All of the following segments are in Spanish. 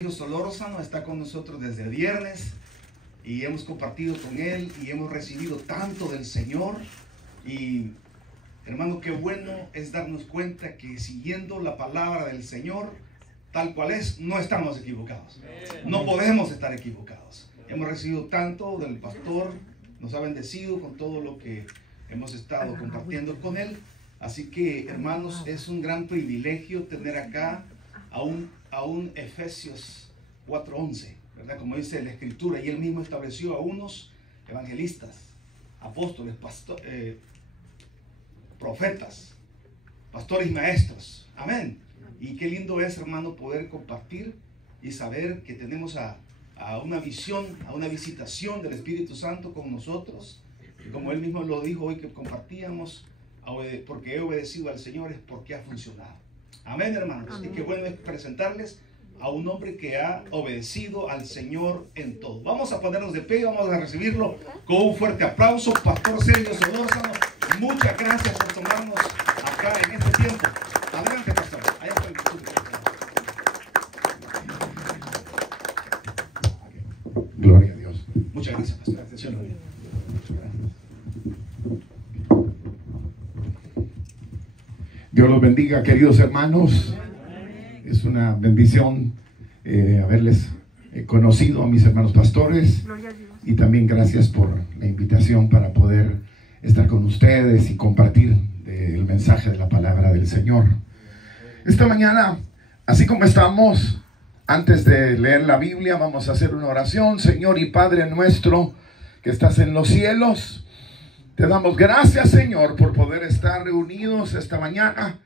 Solórzano está con nosotros desde viernes y hemos compartido con él y hemos recibido tanto del Señor. Y hermano, qué bueno es darnos cuenta que siguiendo la palabra del Señor tal cual es, no estamos equivocados, no podemos estar equivocados. Hemos recibido tanto del pastor, nos ha bendecido con todo lo que hemos estado compartiendo con él. Así que hermanos, es un gran privilegio tener acá a un Efesios 4:11, ¿verdad? Como dice la Escritura, y él mismo estableció a unos evangelistas, apóstoles, profetas, pastores y maestros. Amén. Y qué lindo es, hermano, poder compartir y saber que tenemos a una visión, a una visitación del Espíritu Santo con nosotros. Y como él mismo lo dijo hoy que compartíamos, porque he obedecido al Señor es porque ha funcionado. Amén, hermanos. Amén. Y qué bueno es presentarles a un hombre que ha obedecido al Señor en todo. Vamos a ponernos de pie, vamos a recibirlo con un fuerte aplauso. Pastor Sergio Solórzano, muchas gracias por tomarnos acá en este tiempo. Adelante, pastor. Allá está el estudio. Gloria a Dios. Muchas gracias, pastor. Atención. Dios los bendiga, queridos hermanos. Es una bendición haberles conocido a mis hermanos pastores, y también gracias por la invitación para poder estar con ustedes y compartir el mensaje de la palabra del Señor. Esta mañana, así como estamos, antes de leer la Biblia, vamos a hacer una oración. Señor y Padre nuestro que estás en los cielos, te damos gracias, Señor, por poder estar reunidos esta mañana,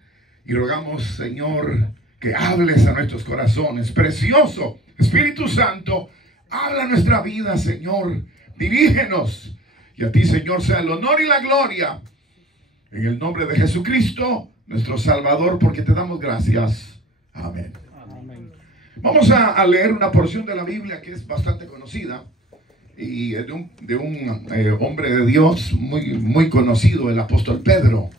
y rogamos, Señor, que hables a nuestros corazones. Precioso Espíritu Santo, habla nuestra vida, Señor, dirígenos, y a ti, Señor, sea el honor y la gloria, en el nombre de Jesucristo, nuestro Salvador, porque te damos gracias. Amén. Amén. Vamos a leer una porción de la Biblia que es bastante conocida, y de un hombre de Dios muy conocido, el apóstol Pedro.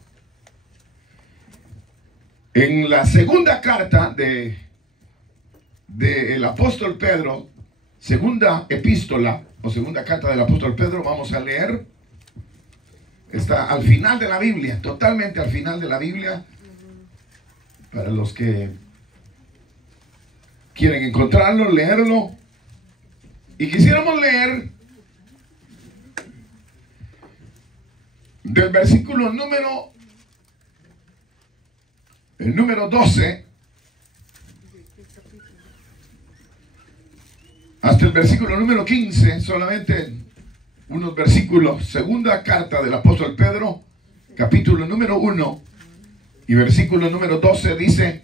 En la segunda carta del apóstol Pedro, segunda epístola o segunda carta del apóstol Pedro, vamos a leer. Está al final de la Biblia, totalmente al final de la Biblia, para los que quieren encontrarlo, leerlo. Y quisiéramos leer del versículo número 12 hasta el versículo número 15, solamente unos versículos. Segunda carta del apóstol Pedro, capítulo número 1 y versículo número 12, dice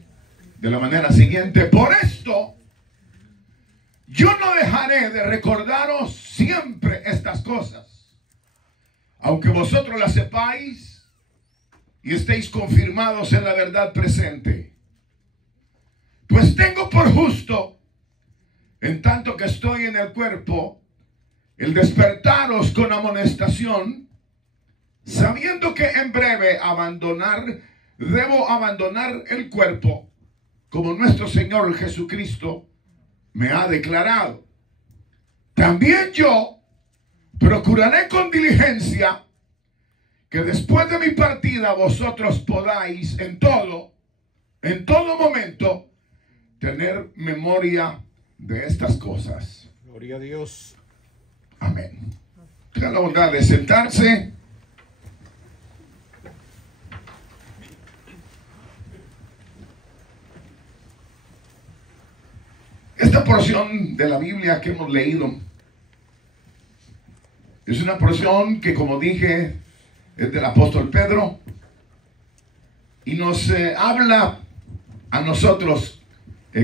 de la manera siguiente: por esto yo no dejaré de recordaros siempre estas cosas, aunque vosotros las sepáis y estéis confirmados en la verdad presente. Pues tengo por justo, en tanto que estoy en el cuerpo, el despertaros con amonestación, sabiendo que en breve debo abandonar el cuerpo, como nuestro Señor Jesucristo me ha declarado. También yo procuraré con diligencia que después de mi partida vosotros podáis en todo momento tener memoria de estas cosas. Gloria a Dios. Amén. Tengan la bondad de sentarse. Esta porción de la Biblia que hemos leído es una porción que, como dije, es del apóstol Pedro, y nos habla a nosotros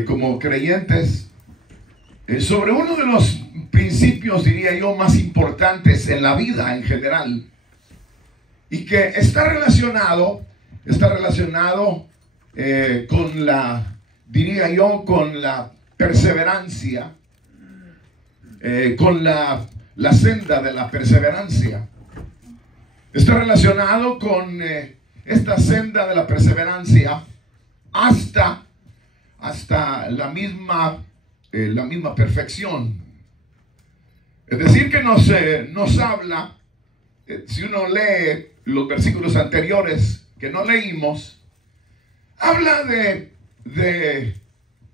como creyentes sobre uno de los principios, diría yo, más importantes en la vida en general, y que está relacionado con la, diría yo, con la perseverancia, con la senda de la perseverancia. Está relacionado con esta senda de la perseverancia hasta la misma la misma perfección. Es decir, que nos habla, si uno lee los versículos anteriores que no leímos, habla de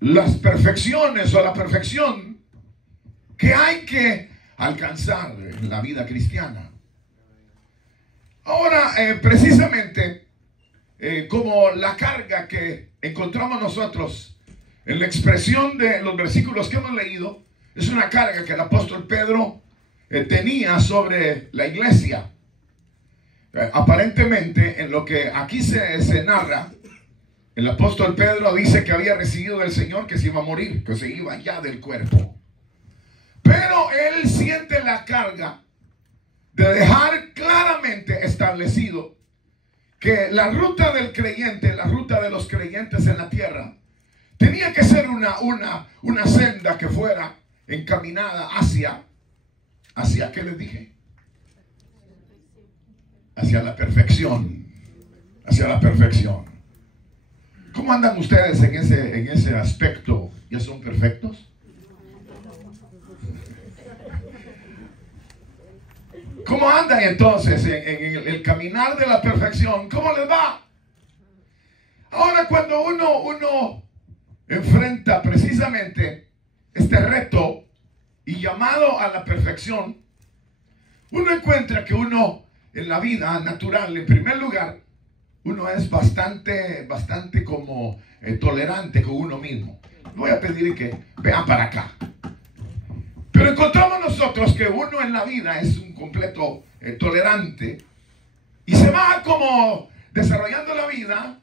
las perfecciones o la perfección que hay que alcanzar en la vida cristiana. Ahora, precisamente, como la carga que encontramos nosotros en la expresión de los versículos que hemos leído, es una carga que el apóstol Pedro tenía sobre la iglesia. Aparentemente, en lo que aquí se narra, el apóstol Pedro dice que había recibido del Señor que se iba a morir, que se iba ya del cuerpo. Pero él siente la carga de dejar claramente establecido que la ruta del creyente, la ruta de los creyentes en la tierra, tenía que ser una senda que fuera encaminada hacia ¿qué les dije? Hacia la perfección. Hacia la perfección. ¿Cómo andan ustedes en ese aspecto? ¿Ya son perfectos? ¿Cómo andan entonces en el caminar de la perfección? ¿Cómo les va? Ahora, cuando uno enfrenta precisamente este reto y llamado a la perfección, uno encuentra que uno en la vida natural, en primer lugar, uno es bastante como tolerante con uno mismo. Voy a pedir que vean para acá. Pero encontramos nosotros que uno en la vida es un completo tolerante y se va como desarrollando la vida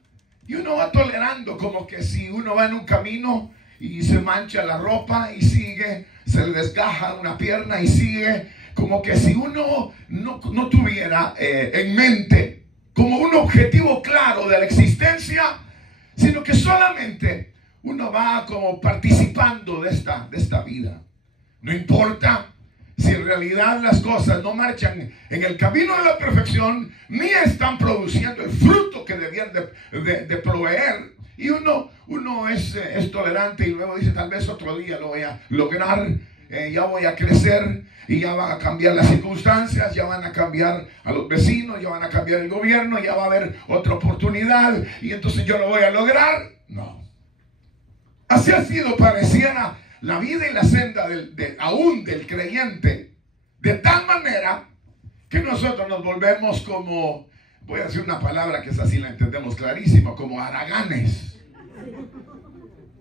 y uno va tolerando, como que si uno va en un camino y se mancha la ropa y sigue, se le desgaja una pierna y sigue, como que si uno no tuviera en mente como un objetivo claro de la existencia, sino que solamente uno va como participando de esta vida. No importa si en realidad las cosas no marchan en el camino de la perfección, ni están produciendo el fruto que debían de proveer. Y uno es tolerante y luego dice, tal vez otro día lo voy a lograr, ya voy a crecer y ya van a cambiar las circunstancias, ya van a cambiar a los vecinos, ya van a cambiar el gobierno, ya va a haber otra oportunidad y entonces yo lo voy a lograr. No. Así ha sido, pareciera, la vida y la senda aún del creyente, de tal manera que nosotros nos volvemos como, voy a decir una palabra que es así, la entendemos clarísimo, como haraganes,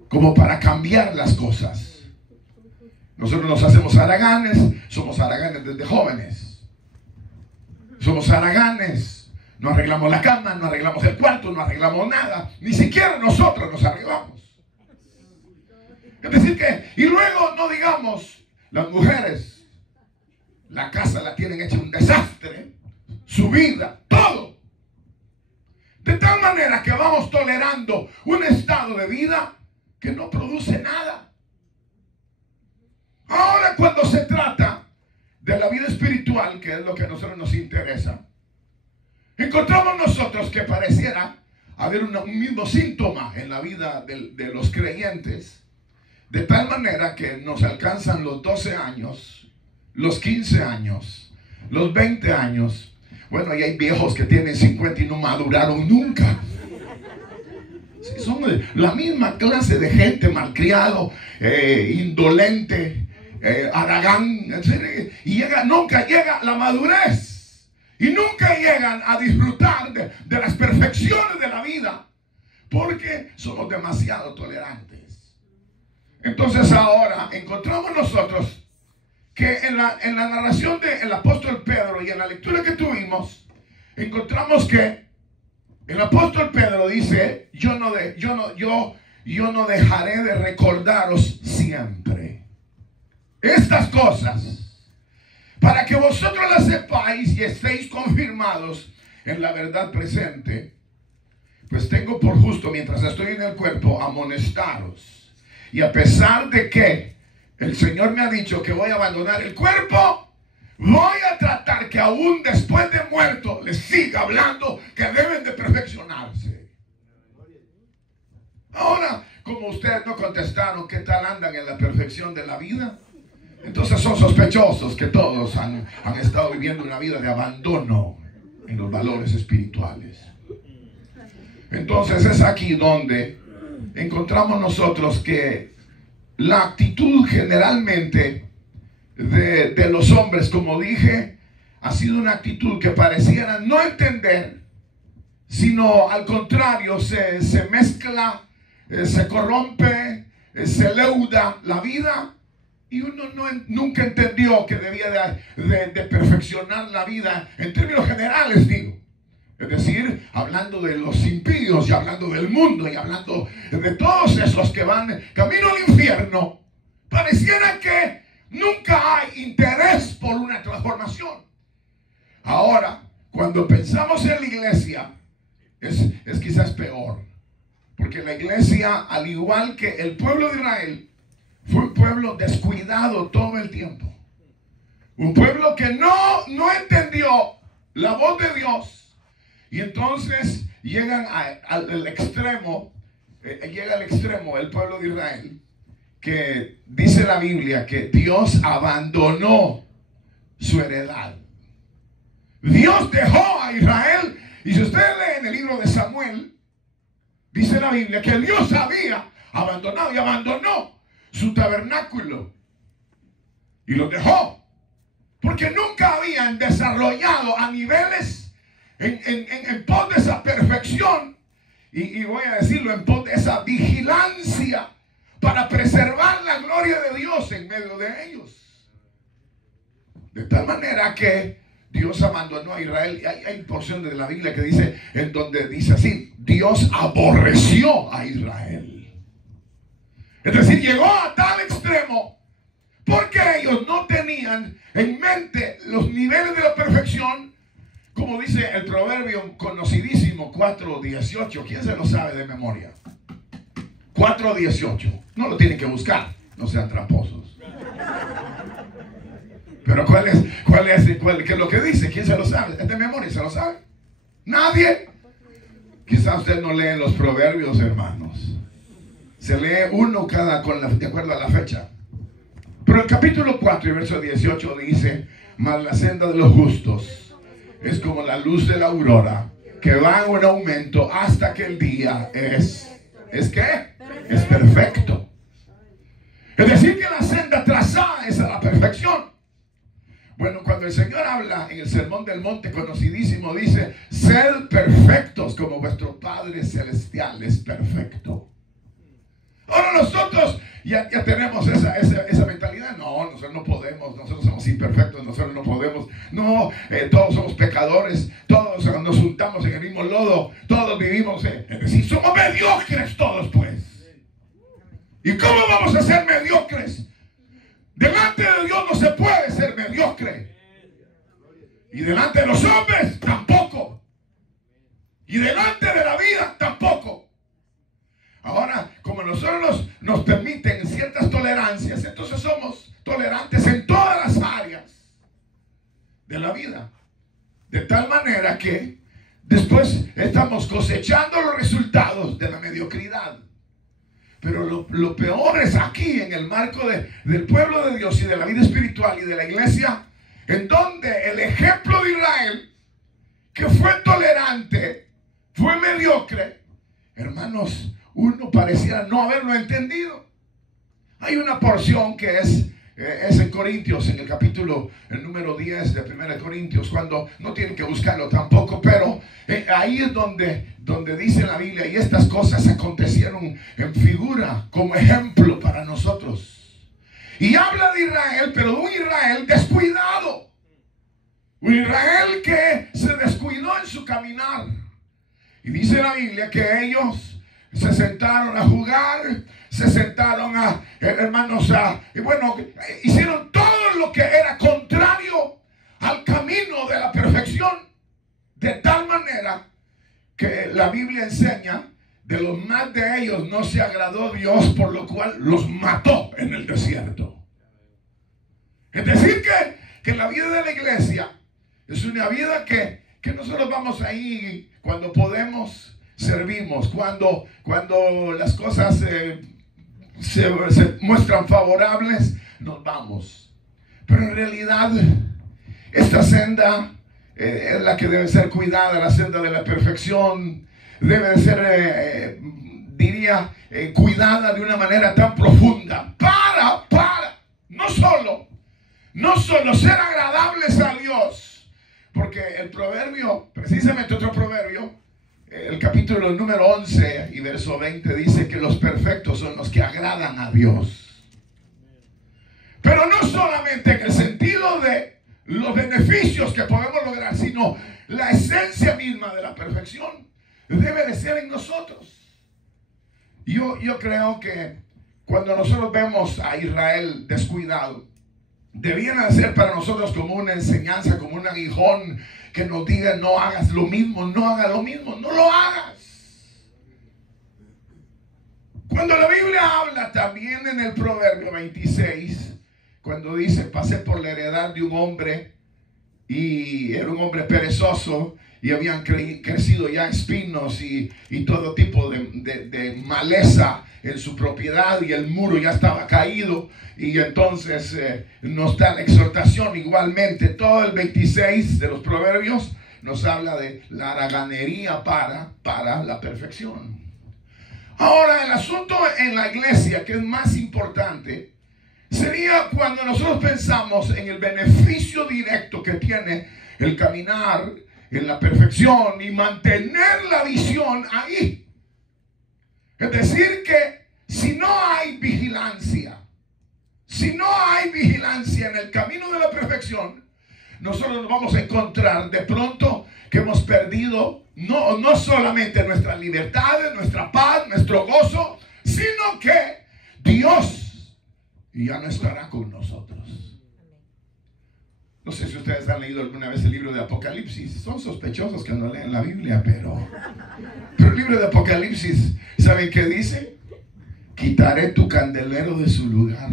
como para cambiar las cosas. Nosotros nos hacemos haraganes, somos haraganes desde jóvenes, somos haraganes, no arreglamos la cama, no arreglamos el cuarto, no arreglamos nada, ni siquiera nosotros nos arreglamos. Es decir que, y luego no digamos, las mujeres, la casa la tienen hecha un desastre, su vida, todo. De tal manera que vamos tolerando un estado de vida que no produce nada. Ahora, cuando se trata de la vida espiritual, que es lo que a nosotros nos interesa, encontramos nosotros que pareciera haber un mismo síntoma en la vida de los creyentes. De tal manera que nos alcanzan los 12 años, los 15 años, los 20 años. Bueno, y hay viejos que tienen 50 y no maduraron nunca. Sí, son la misma clase de gente, malcriado, indolente, haragán, etc. Y nunca llega la madurez. Y nunca llegan a disfrutar de las perfecciones de la vida. Porque somos demasiado tolerantes. Entonces ahora encontramos nosotros que en la narración del apóstol Pedro y en la lectura que tuvimos, encontramos que el apóstol Pedro dice, yo no dejaré de recordaros siempre estas cosas, para que vosotros las sepáis y estéis confirmados en la verdad presente. Pues tengo por justo, mientras estoy en el cuerpo, amonestaros. Y a pesar de que el Señor me ha dicho que voy a abandonar el cuerpo, voy a tratar que aún después de muerto les siga hablando que deben de perfeccionarse. Ahora, como ustedes no contestaron qué tal andan en la perfección de la vida, entonces son sospechosos que todos han estado viviendo una vida de abandono en los valores espirituales. Entonces es aquí donde encontramos nosotros que la actitud generalmente de los hombres, como dije, ha sido una actitud que pareciera no entender, sino al contrario, se mezcla, se corrompe, se leuda la vida, y uno nunca entendió que debía de perfeccionar la vida en términos generales, digo. Es decir, hablando de los impíos y hablando del mundo y hablando de todos esos que van camino al infierno, pareciera que nunca hay interés por una transformación. Ahora, cuando pensamos en la iglesia, es quizás peor. Porque la iglesia, al igual que el pueblo de Israel, fue un pueblo descuidado todo el tiempo. Un pueblo que no entendió la voz de Dios. Y entonces llegan al extremo, llega al extremo el pueblo de Israel, que dice la Biblia que Dios abandonó su heredad. Dios dejó a Israel, y si usted lee en el libro de Samuel, dice la Biblia que Dios había abandonado y abandonó su tabernáculo y lo dejó, porque nunca habían desarrollado a niveles en pos de esa perfección, y voy a decirlo, en pos de esa vigilancia para preservar la gloria de Dios en medio de ellos. De tal manera que Dios abandonó a Israel. Hay porción de la Biblia que dice, en donde dice así: Dios aborreció a Israel. Es decir, llegó a tal extremo porque ellos no tenían en mente los niveles de la perfección. Como dice el proverbio conocidísimo 4:18. ¿Quién se lo sabe de memoria? 4:18. No lo tienen que buscar, no sean tramposos. Pero ¿qué es lo que dice? ¿Quién se lo sabe? ¿Es de memoria? ¿Se lo sabe? ¿Nadie? Quizás usted no lee los proverbios, hermanos. Se lee uno de acuerdo a la fecha. Pero el capítulo 4 y verso 18 dice: mas la senda de los justos es como la luz de la aurora, que va en un aumento hasta que el día ¿es qué? Es perfecto. Es decir, que la senda trazada es a la perfección. Bueno, cuando el Señor habla en el Sermón del Monte conocidísimo, dice: sed perfectos como vuestro Padre Celestial es perfecto. Ahora nosotros ya tenemos esa mentalidad. No, nosotros no podemos, nosotros somos imperfectos, nosotros no podemos. No, todos somos pecadores, todos nos juntamos en el mismo lodo, todos vivimos, es decir, somos mediocres todos, pues. ¿Y cómo vamos a ser mediocres? Delante de Dios no se puede ser mediocre. Y delante de los hombres tampoco. Y delante de la vida tampoco. Ahora, como nosotros nos permiten ciertas tolerancias, entonces somos tolerantes en todas las áreas de la vida. De tal manera que después estamos cosechando los resultados de la mediocridad. Pero lo peor es aquí, en el marco del pueblo de Dios y de la vida espiritual y de la iglesia, en donde el ejemplo de Israel, que fue tolerante, fue mediocre, hermanos, uno pareciera no haberlo entendido. Hay una porción que es en Corintios, en el capítulo número 10 de 1 Corintios, cuando no tienen que buscarlo tampoco, pero ahí es donde dice la Biblia: y estas cosas acontecieron en figura, como ejemplo para nosotros. Y habla de Israel, pero de un Israel descuidado, un Israel que se descuidó en su caminar. Y dice la Biblia que ellos se sentaron a jugar, se sentaron hicieron todo lo que era contrario al camino de la perfección, de tal manera que la Biblia enseña: de los más de ellos no se agradó Dios, por lo cual los mató en el desierto. Es decir, que la vida de la iglesia es una vida que nosotros vamos ahí cuando podemos, servimos, cuando las cosas se muestran favorables, nos vamos. Pero en realidad esta senda es la que debe ser cuidada, la senda de la perfección. Debe de ser, cuidada de una manera tan profunda para no solo ser agradables a Dios, porque el proverbio, precisamente otro proverbio, el capítulo número 11 y verso 20 dice que los perfectos son los que agradan a Dios. Pero no solamente en el sentido de los beneficios que podemos lograr, sino la esencia misma de la perfección debe de ser en nosotros. Yo creo que cuando nosotros vemos a Israel descuidado, debiera ser para nosotros como una enseñanza, como un aguijón que nos diga: no hagas lo mismo, no hagas lo mismo, no lo hagas. Cuando la Biblia habla también en el Proverbio 26, cuando dice: pasé por la heredad de un hombre, y era un hombre perezoso, y habían crecido ya espinos y todo tipo de maleza en su propiedad, y el muro ya estaba caído. Y entonces nos da la exhortación igualmente. Todo el 26 de los proverbios nos habla de la haraganería para la perfección. Ahora, el asunto en la iglesia que es más importante sería cuando nosotros pensamos en el beneficio directo que tiene el caminar en la perfección y mantener la visión ahí. Es decir, que si no hay vigilancia en el camino de la perfección, nosotros nos vamos a encontrar de pronto que hemos perdido no solamente nuestra libertad, nuestra paz, nuestro gozo, sino que Dios ya no estará con nosotros. No sé si ustedes han leído alguna vez el libro de Apocalipsis. Son sospechosos que no leen la Biblia, pero el libro de Apocalipsis, ¿saben qué dice? Quitaré tu candelero de su lugar.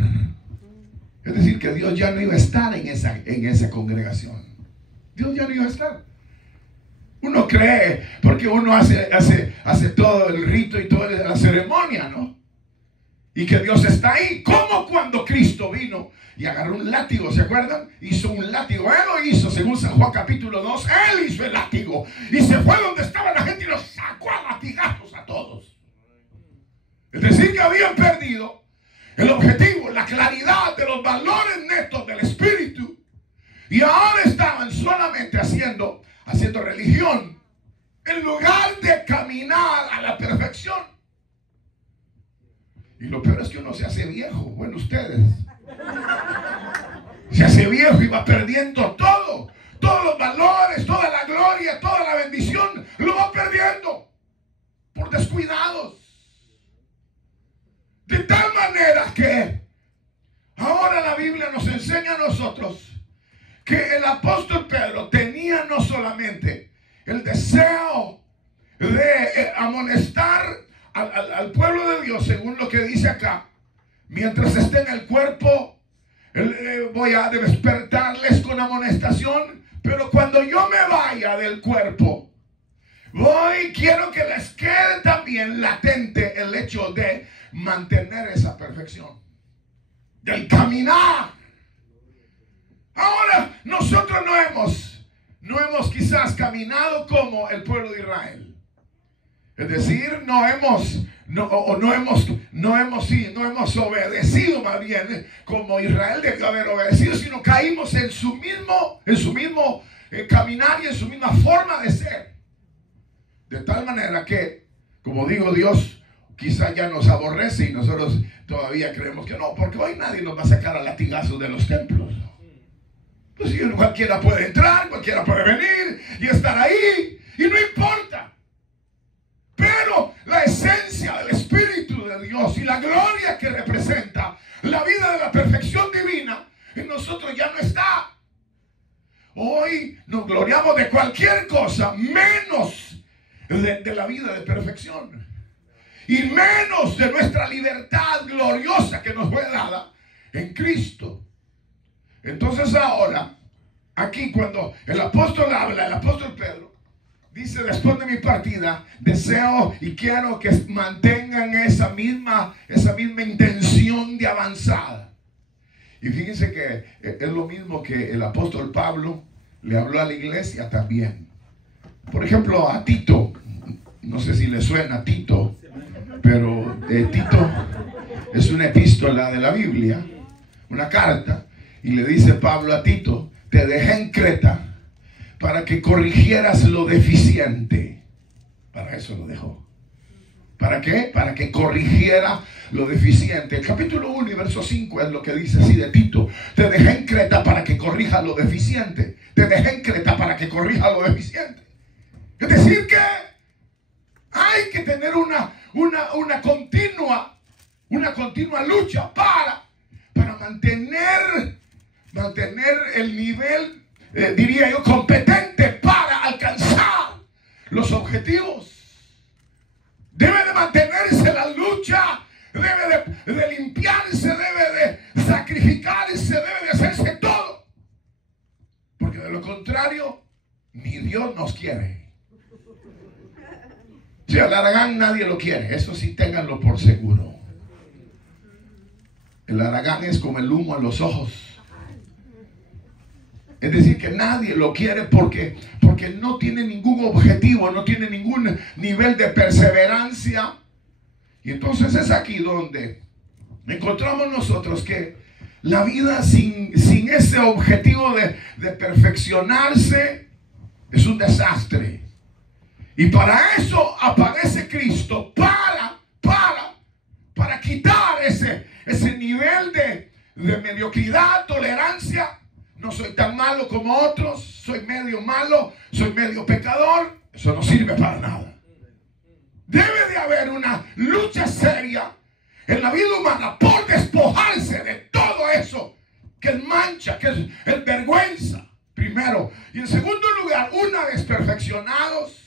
Es decir, que Dios ya no iba a estar en esa congregación. Dios ya no iba a estar. Uno cree, porque uno hace todo el rito y toda la ceremonia, ¿no? Y que Dios está ahí, como cuando Cristo vino y agarró un látigo, ¿se acuerdan? Hizo un látigo, Él lo hizo, según San Juan capítulo 2, Él hizo el látigo, y se fue donde estaba la gente y los sacó a latigazos a todos. Es decir, que habían perdido el objetivo, la claridad de los valores netos del Espíritu, y ahora estaban solamente haciendo religión, en lugar de caminar a la perfección. Y lo peor es que uno se hace viejo. Bueno, ustedes se hace viejo y va perdiendo todos los valores, toda la gloria, toda la bendición, lo va perdiendo por descuidados. De tal manera que ahora la Biblia nos enseña a nosotros que el apóstol Pedro tenía no solamente el deseo de amonestar al pueblo de Dios, según lo que dice acá: mientras esté en el cuerpo, voy a despertarles con amonestación, pero cuando yo me vaya del cuerpo, quiero que les quede también latente el hecho de mantener esa perfección, del caminar. Ahora, nosotros no hemos quizás caminado como el pueblo de Israel. Es decir, no hemos obedecido más bien como Israel debió haber obedecido, sino caímos en su mismo caminar y en su misma forma de ser. De tal manera que, como digo, Dios quizá ya nos aborrece y nosotros todavía creemos que no, porque hoy nadie nos va a sacar a latigazos de los templos. Pues si cualquiera puede entrar, cualquiera puede venir y estar ahí, y no importa. Pero la esencia del Espíritu de Dios y la gloria que representa la vida de la perfección divina en nosotros ya no está. Hoy nos gloriamos de cualquier cosa menos de la vida de perfección, y menos de nuestra libertad gloriosa que nos fue dada en Cristo. Entonces ahora, aquí cuando el apóstol habla, el apóstol Pedro, dice, después de mi partida, deseo y quiero que mantengan esa misma intención de avanzada. Y fíjense que es lo mismo que el apóstol Pablo le habló a la iglesia también. Por ejemplo, a Tito, no sé si le suena a Tito, pero Tito es una epístola de la Biblia, una carta, y le dice Pablo a Tito, te dejé en Creta para que corrigieras lo deficiente. Para eso lo dejó. ¿Para qué? Para que corrigiera lo deficiente. El capítulo 1 y verso 5 es lo que dice así de Tito. Te dejé en Creta para que corrija lo deficiente. Te dejé en Creta para que corrija lo deficiente. Es decir que hay que tener una continua lucha para mantener el nivel, diría yo, competente para alcanzar los objetivos. Debe de mantenerse la lucha, debe de limpiarse, debe de sacrificarse, debe de hacerse todo. Porque de lo contrario, ni Dios nos quiere. Si al Aragán nadie lo quiere, eso sí ténganlo por seguro. El Aragán es como el humo en los ojos. Es decir, que nadie lo quiere porque no tiene ningún objetivo, no tiene ningún nivel de perseverancia. Y entonces es aquí donde encontramos nosotros que la vida sin ese objetivo de perfeccionarse es un desastre. Y para eso aparece Cristo, para quitar ese nivel de mediocridad, tolerancia. No soy tan malo como otros, soy medio malo, soy medio pecador. Eso no sirve para nada. Debe de haber una lucha seria en la vida humana por despojarse de todo eso que es mancha, que es vergüenza, primero. Y en segundo lugar, una vez perfeccionados,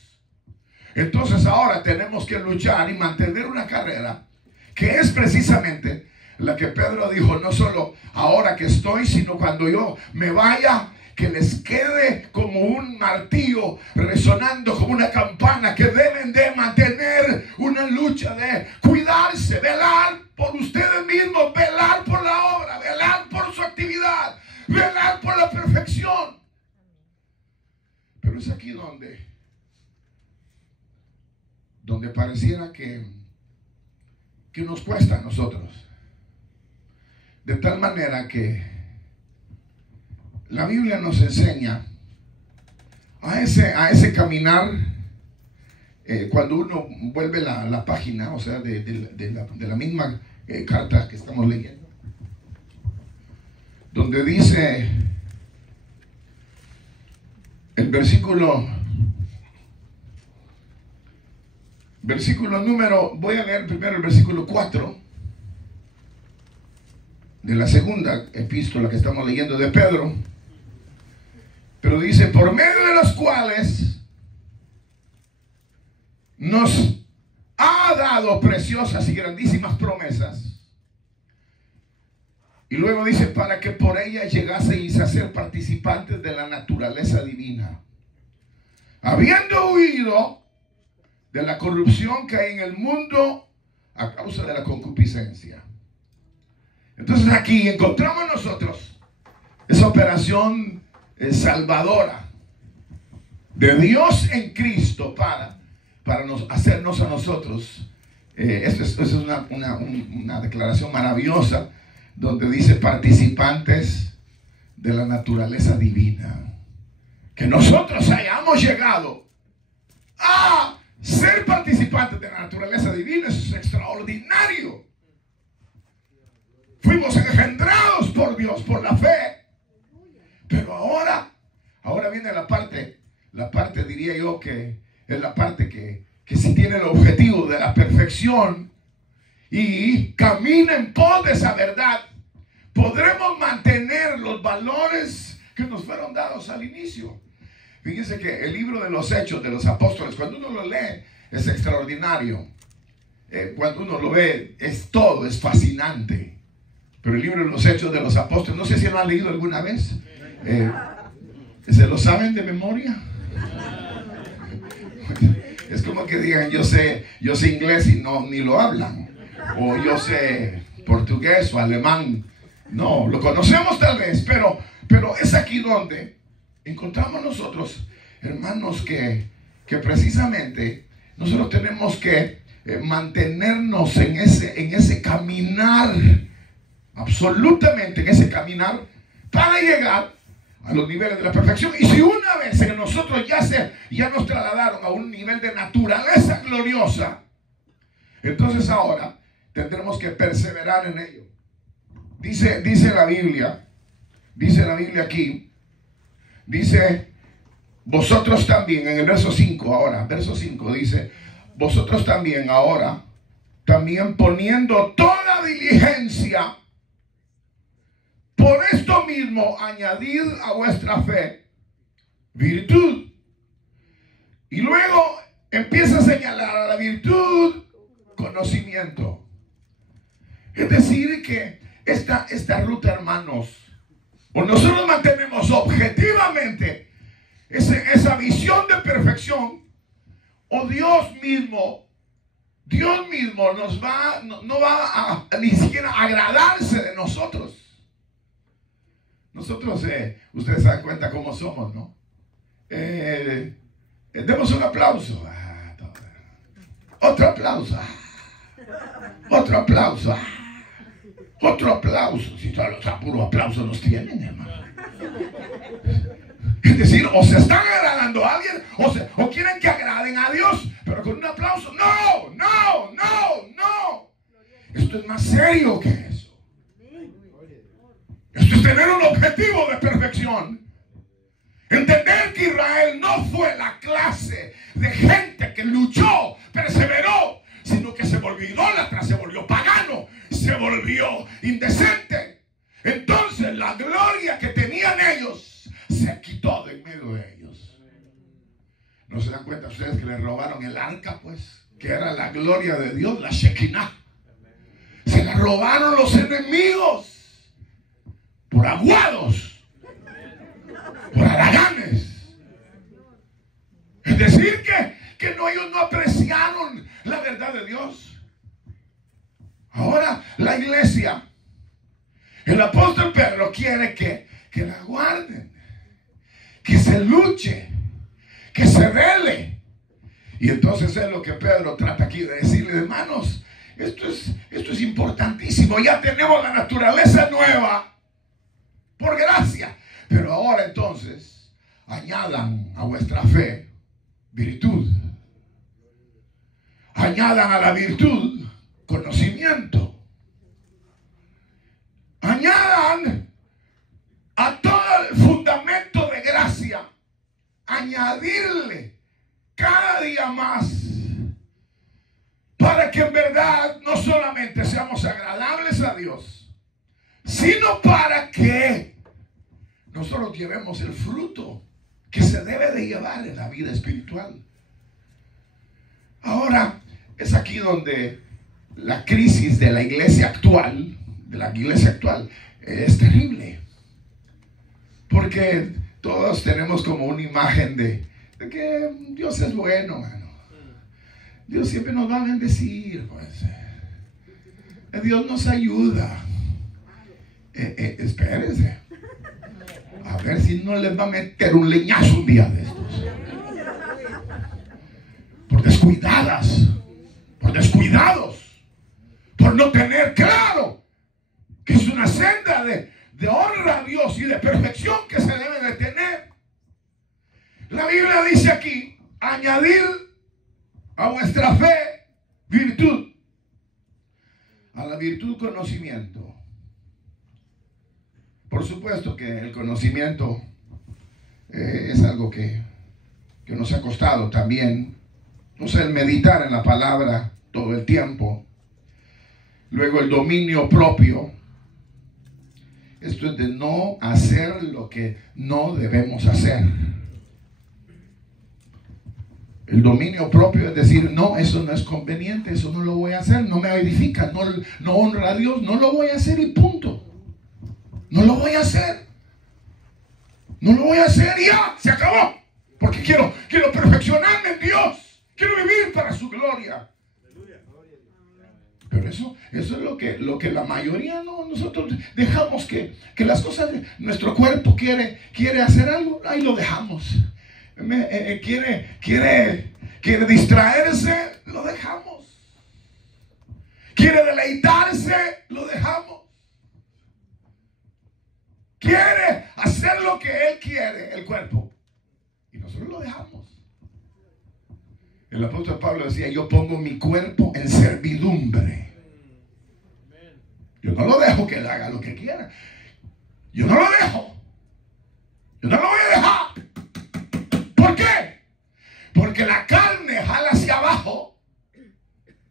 entonces ahora tenemos que luchar y mantener una carrera que es precisamente la que Pedro dijo, no solo ahora que estoy, sino cuando yo me vaya, que les quede como un martillo resonando como una campana, que deben de mantener una lucha de cuidarse, velar por ustedes mismos, velar por la obra, velar por su actividad, velar por la perfección. Pero es aquí donde pareciera que nos cuesta a nosotros. De tal manera que la Biblia nos enseña a ese caminar, cuando uno vuelve la página, o sea, de la misma carta que estamos leyendo, donde dice el versículo número, voy a leer primero el versículo 4 de la segunda epístola que estamos leyendo de Pedro. Pero dice, por medio de los cuales nos ha dado preciosas y grandísimas promesas. Y luego dice, para que por ellas llegaseis a ser participantes de la naturaleza divina, habiendo huido de la corrupción que hay en el mundo a causa de la concupiscencia. Entonces aquí encontramos nosotros esa operación salvadora de Dios en Cristo para hacernos a nosotros. Esto es una declaración maravillosa donde dice participantes de la naturaleza divina. Que nosotros hayamos llegado a ser participantes de la naturaleza divina, eso es extraordinario. Fuimos engendrados por Dios, por la fe. Pero ahora viene la parte diría yo que es la parte que si tiene el objetivo de la perfección y camina en pos de esa verdad, podremos mantener los valores que nos fueron dados al inicio. Fíjense que el libro de los Hechos de los Apóstoles, cuando uno lo lee, es extraordinario. Cuando uno lo ve, es fascinante. Pero el libro de los Hechos de los Apóstoles, no sé si lo han leído alguna vez. ¿Se lo saben de memoria? Es como que digan, yo sé inglés y ni lo hablan. O yo sé portugués o alemán. No, lo conocemos tal vez, pero es aquí donde encontramos nosotros, hermanos, que precisamente nosotros tenemos que mantenernos en ese caminar, absolutamente en ese caminar, para llegar a los niveles de la perfección. Y si una vez en nosotros ya nos trasladaron a un nivel de naturaleza gloriosa, entonces ahora tendremos que perseverar en ello. Dice la Biblia aquí, dice, vosotros también, en el verso 5 ahora, verso 5 dice, vosotros también ahora, también poniendo toda diligencia, por esto mismo añadid a vuestra fe virtud. Y luego empieza a señalar a la virtud conocimiento. Es decir que esta ruta, hermanos, o nosotros mantenemos objetivamente esa visión de perfección, o Dios mismo no va a ni siquiera agradarse de nosotros. Nosotros, ustedes se dan cuenta cómo somos, ¿no? Demos un aplauso. Otro aplauso. Otro aplauso. Otro aplauso. Si todos los puros aplausos los tienen, hermano. Es decir, o se están agradando a alguien o quieren que agraden a Dios, pero con un aplauso. No. Esto es más serio que eso. Esto es tener un objetivo de perfección. Entender que Israel no fue la clase de gente que luchó, perseveró, sino que se volvió idólatra, se volvió pagano, se volvió indecente. Entonces la gloria que tenían ellos se quitó de en medio de ellos. ¿No se dan cuenta ustedes que le robaron el arca, pues? Que era la gloria de Dios, la Shekinah. Se la robaron los enemigos por aguados, por haraganes. Es decir que ellos no apreciaron la verdad de Dios. Ahora la iglesia, el apóstol Pedro quiere que la guarden, que se luche, que se vele. Y entonces es lo que Pedro trata aquí de decirle, hermanos, esto es importantísimo. Ya tenemos la naturaleza nueva por gracia, pero ahora entonces añadan a vuestra fe virtud, añadan a la virtud conocimiento, añadan a todo el fundamento de gracia, añadirle cada día más, para que en verdad no solamente seamos agradables a Dios, sino para que nosotros llevemos el fruto que se debe de llevar en la vida espiritual. Ahora es aquí donde la crisis de la iglesia actual, es terrible, porque todos tenemos como una imagen de que Dios es bueno, mano. Dios siempre nos va a bendecir, pues. Dios nos ayuda. Espérense. A ver si no les va a meter un leñazo un día de estos. Por descuidadas, por descuidados, por no tener claro que es una senda de honra a Dios y de perfección que se debe de tener. La Biblia dice aquí, añadir a vuestra fe virtud, a la virtud conocimiento. Por supuesto que el conocimiento es algo que nos ha costado también. No sé, el meditar en la palabra todo el tiempo. Luego el dominio propio. Esto es de no hacer lo que no debemos hacer. El dominio propio es decir, no, eso no es conveniente, eso no lo voy a hacer, no me edifica, no honra a Dios, no lo voy a hacer y punto. No lo voy a hacer. No lo voy a hacer y ya, se acabó. Porque quiero perfeccionarme en Dios. Quiero vivir para su gloria. Pero eso es lo que la mayoría nosotros dejamos que las cosas, nuestro cuerpo quiere hacer algo, ahí lo dejamos. Quiere distraerse, lo dejamos. Quiere deleitarse, lo dejamos. Quiere hacer lo que él quiere, el cuerpo, y nosotros lo dejamos. El apóstol Pablo decía: yo pongo mi cuerpo en servidumbre. Yo no lo dejo que él haga lo que quiera. Yo no lo dejo. Yo no lo voy a dejar. ¿Por qué? Porque la carne jala hacia abajo,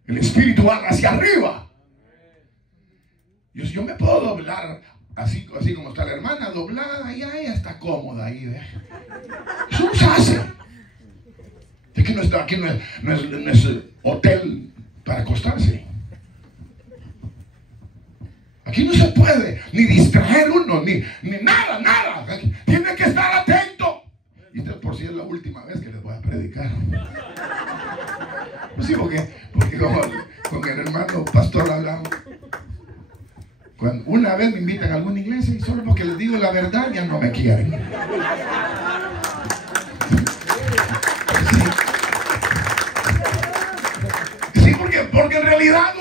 el espíritu jala hacia arriba. Yo me puedo doblar así como está la hermana, doblada, y ella está cómoda ahí, ¿ve? Eso no se hace. Es que aquí no es hotel para acostarse. Aquí no se puede ni distraer uno, ni nada. Tiene que estar atento. Y esto por si es la última vez que les voy a predicar. Pues sí, porque como con el hermano pastor hablamos. Cuando una vez me invitan a alguna iglesia y solo porque les digo la verdad ya no me quieren. Sí, porque en realidad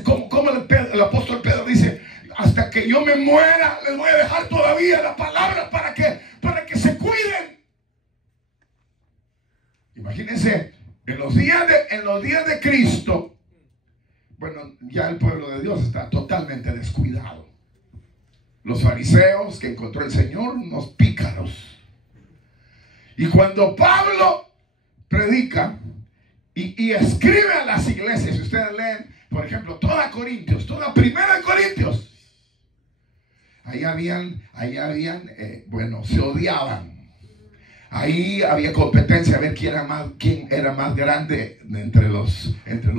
como el apóstol Pedro dice: hasta que yo me muera les voy a dejar todavía la palabra para que se cuiden. Imagínense, en los días de Cristo, bueno, ya el pueblo de Dios está totalmente descuidado. Los fariseos que encontró el Señor, unos pícaros. Y cuando Pablo predica y escribe a las iglesias, si ustedes leen, por ejemplo, toda Primera de Corintios, ahí habían, se odiaban. Ahí había competencia a ver quién era más grande entre los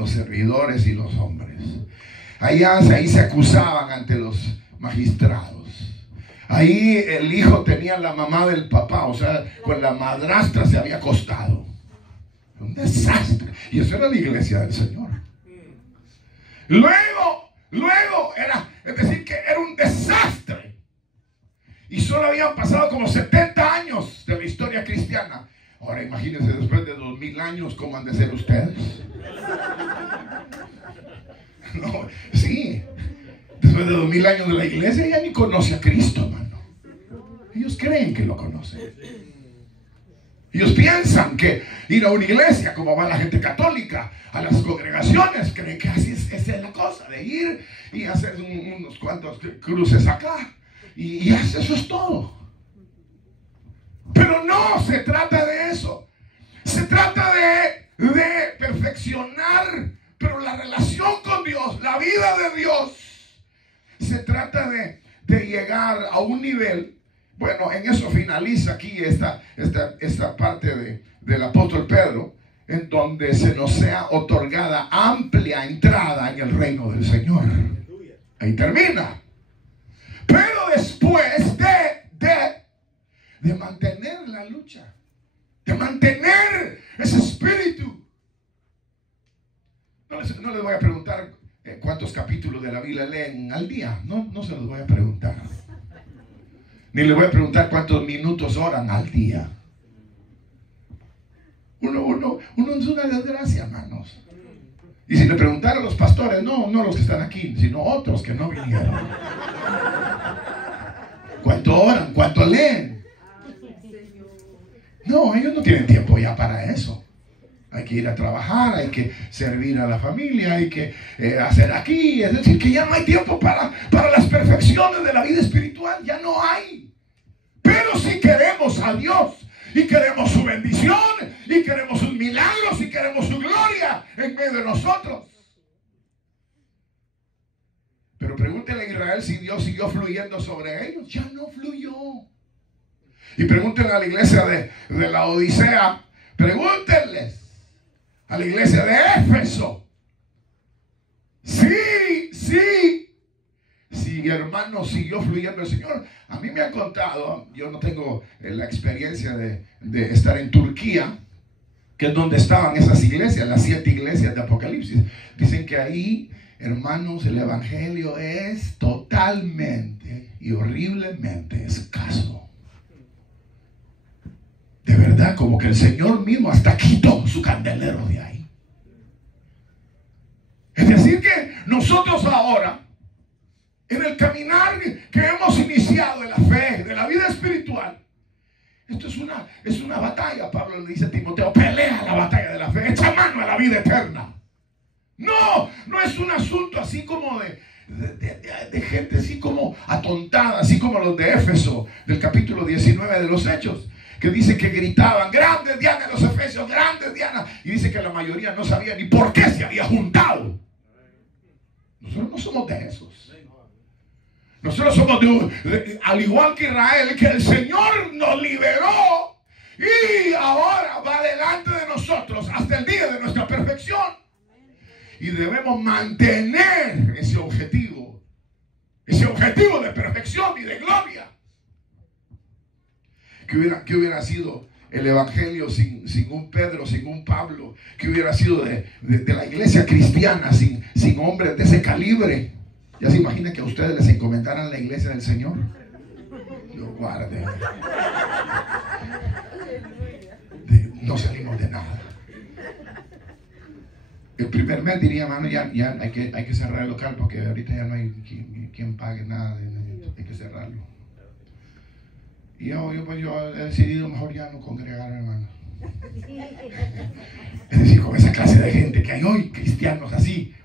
servidores y los hombres. Ahí se acusaban ante los magistrados. Ahí el hijo tenía la mamá del papá, o sea, con la madrastra se había acostado. Un desastre. Y eso era la iglesia del Señor. Luego era un desastre. Y solo habían pasado como 70 años de la historia cristiana. Ahora imagínense, después de 2000 años, ¿cómo han de ser ustedes? No, sí. Después de 2000 años de la iglesia ya ni conoce a Cristo, hermano. Ellos creen que lo conocen. Ellos piensan que ir a una iglesia, como va la gente católica, a las congregaciones, creen que así es la cosa, de ir y hacer unos cuantos cruces acá. Y eso es todo. Pero no se trata de eso. Se trata de perfeccionar, pero la relación con Dios, la vida de Dios. Se trata de llegar a un nivel. Bueno, en eso finaliza aquí esta parte del apóstol Pedro, en donde se nos sea otorgada amplia entrada en el reino del Señor. Ahí termina. Pero después de mantener la lucha, de mantener ese espíritu. No les voy a preguntar cuántos capítulos de la Biblia leen al día. No se los voy a preguntar. Ni les voy a preguntar cuántos minutos oran al día. Uno es una desgracia, hermanos. Y si le preguntara a los pastores, no los que están aquí, sino otros que no vinieron. ¿Cuánto oran? ¿Cuánto leen? No, ellos no tienen tiempo ya para eso. Hay que ir a trabajar, hay que servir a la familia, hay que hacer aquí. Es decir, que ya no hay tiempo para las perfecciones de la vida espiritual. Ya no hay. Pero si queremos a Dios, y queremos su bendición, y queremos sus milagros, y queremos su gloria en medio de nosotros. Pero pregúntenle a Israel si Dios siguió fluyendo sobre ellos. Ya no fluyó. Y pregúntenle a la iglesia de la Odisea. Pregúntenles a la iglesia de Éfeso. Sí, y hermano, siguió fluyendo el Señor. A mí me han contado, yo no tengo la experiencia de estar en Turquía, que es donde estaban esas iglesias, las 7 iglesias de Apocalipsis. Dicen que ahí, hermanos, el evangelio es totalmente y horriblemente escaso. De verdad, como que el Señor mismo hasta quitó su candelero de ahí. Es decir que nosotros ahora, en el caminar que hemos iniciado de la fe, de la vida espiritual, esto es una batalla. Pablo le dice a Timoteo: pelea la batalla de la fe, echa mano a la vida eterna. No es un asunto así como de gente así como atontada, así como los de Éfeso, del capítulo 19 de los Hechos, que dice que gritaban: grandes Diana, los efesios, grandes Diana. Y dice que la mayoría no sabía ni por qué se había juntado. Nosotros no somos de esos. Nosotros somos al igual que Israel, que el Señor nos liberó y ahora va delante de nosotros hasta el día de nuestra perfección. Y debemos mantener ese objetivo de perfección y de gloria. ¿Qué hubiera sido el evangelio sin un Pedro, sin un Pablo? ¿Qué hubiera sido de la iglesia cristiana sin hombres de ese calibre? ¿Ya se imagina que a ustedes les encomendaran la iglesia del Señor? Dios guarde. No salimos de nada. El primer mes diría: hermano, ya hay que cerrar el local, porque ahorita ya no hay quien pague nada, hay que cerrarlo. Y yo he decidido mejor ya no congregar, hermano. Es decir, con esa clase de gente que hay hoy, cristianos así.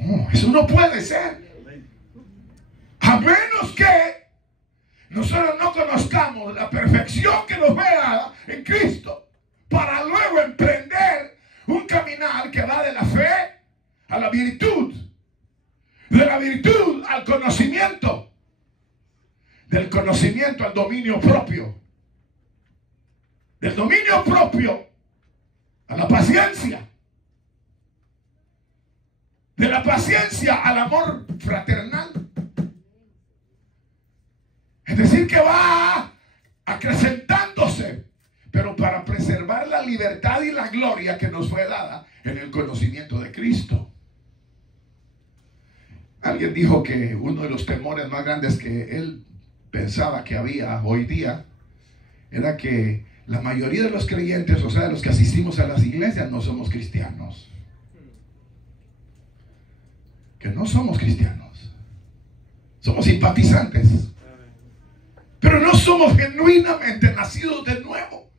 No, eso no puede ser. A menos que nosotros no conozcamos la perfección que nos fue dada en Cristo, para luego emprender un caminar que va de la fe a la virtud, de la virtud al conocimiento, del conocimiento al dominio propio, del dominio propio a la paciencia, de la paciencia al amor fraternal. Es decir, que va acrecentándose, pero para preservar la libertad y la gloria que nos fue dada en el conocimiento de Cristo. Alguien dijo que uno de los temores más grandes que él pensaba que había hoy día era que la mayoría de los creyentes, o sea, de los que asistimos a las iglesias, no somos cristianos. Que no somos cristianos. Somos simpatizantes. Pero no somos genuinamente nacidos de nuevo.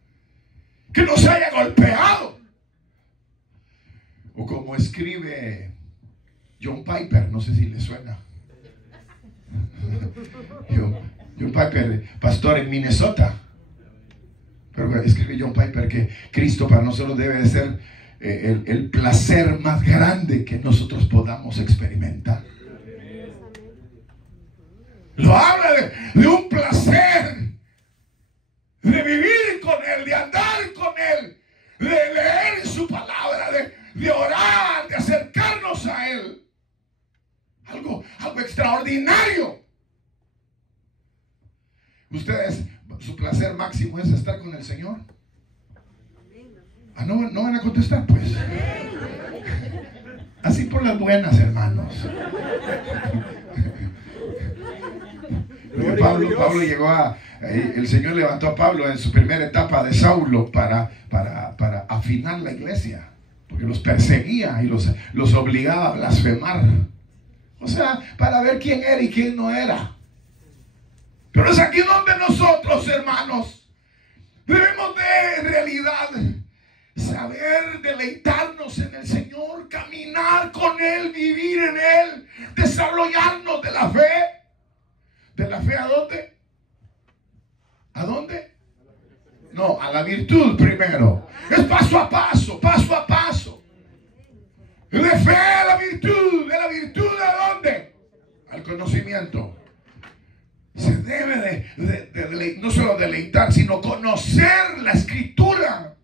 Que nos haya golpeado. O como escribe John Piper, no sé si le suena. John Piper, pastor en Minnesota. Pero escribe John Piper que Cristo para nosotros debe de ser el placer más grande que nosotros podamos experimentar. Lo habla de un placer, de vivir con Él, de andar con Él, de leer su palabra, de orar, de acercarnos a Él. Algo extraordinario. Ustedes, su placer máximo es estar con el Señor. ¿No van a contestar? Pues así por las buenas, hermanos. Pablo llegó el Señor levantó a Pablo en su primera etapa de Saulo para afinar la iglesia, porque los perseguía y los obligaba a blasfemar. O sea, para ver quién era y quién no era. Pero es aquí donde nosotros, hermanos, debemos de en realidad saber deleitarnos en el Señor, caminar con Él, vivir en Él, desarrollarnos de la fe. ¿De la fe a dónde? ¿A dónde? No, a la virtud primero. Es paso a paso, paso a paso. De fe a la virtud, ¿de la virtud a dónde? Al conocimiento. Se debe de no solo deleitar, sino conocer la Escritura.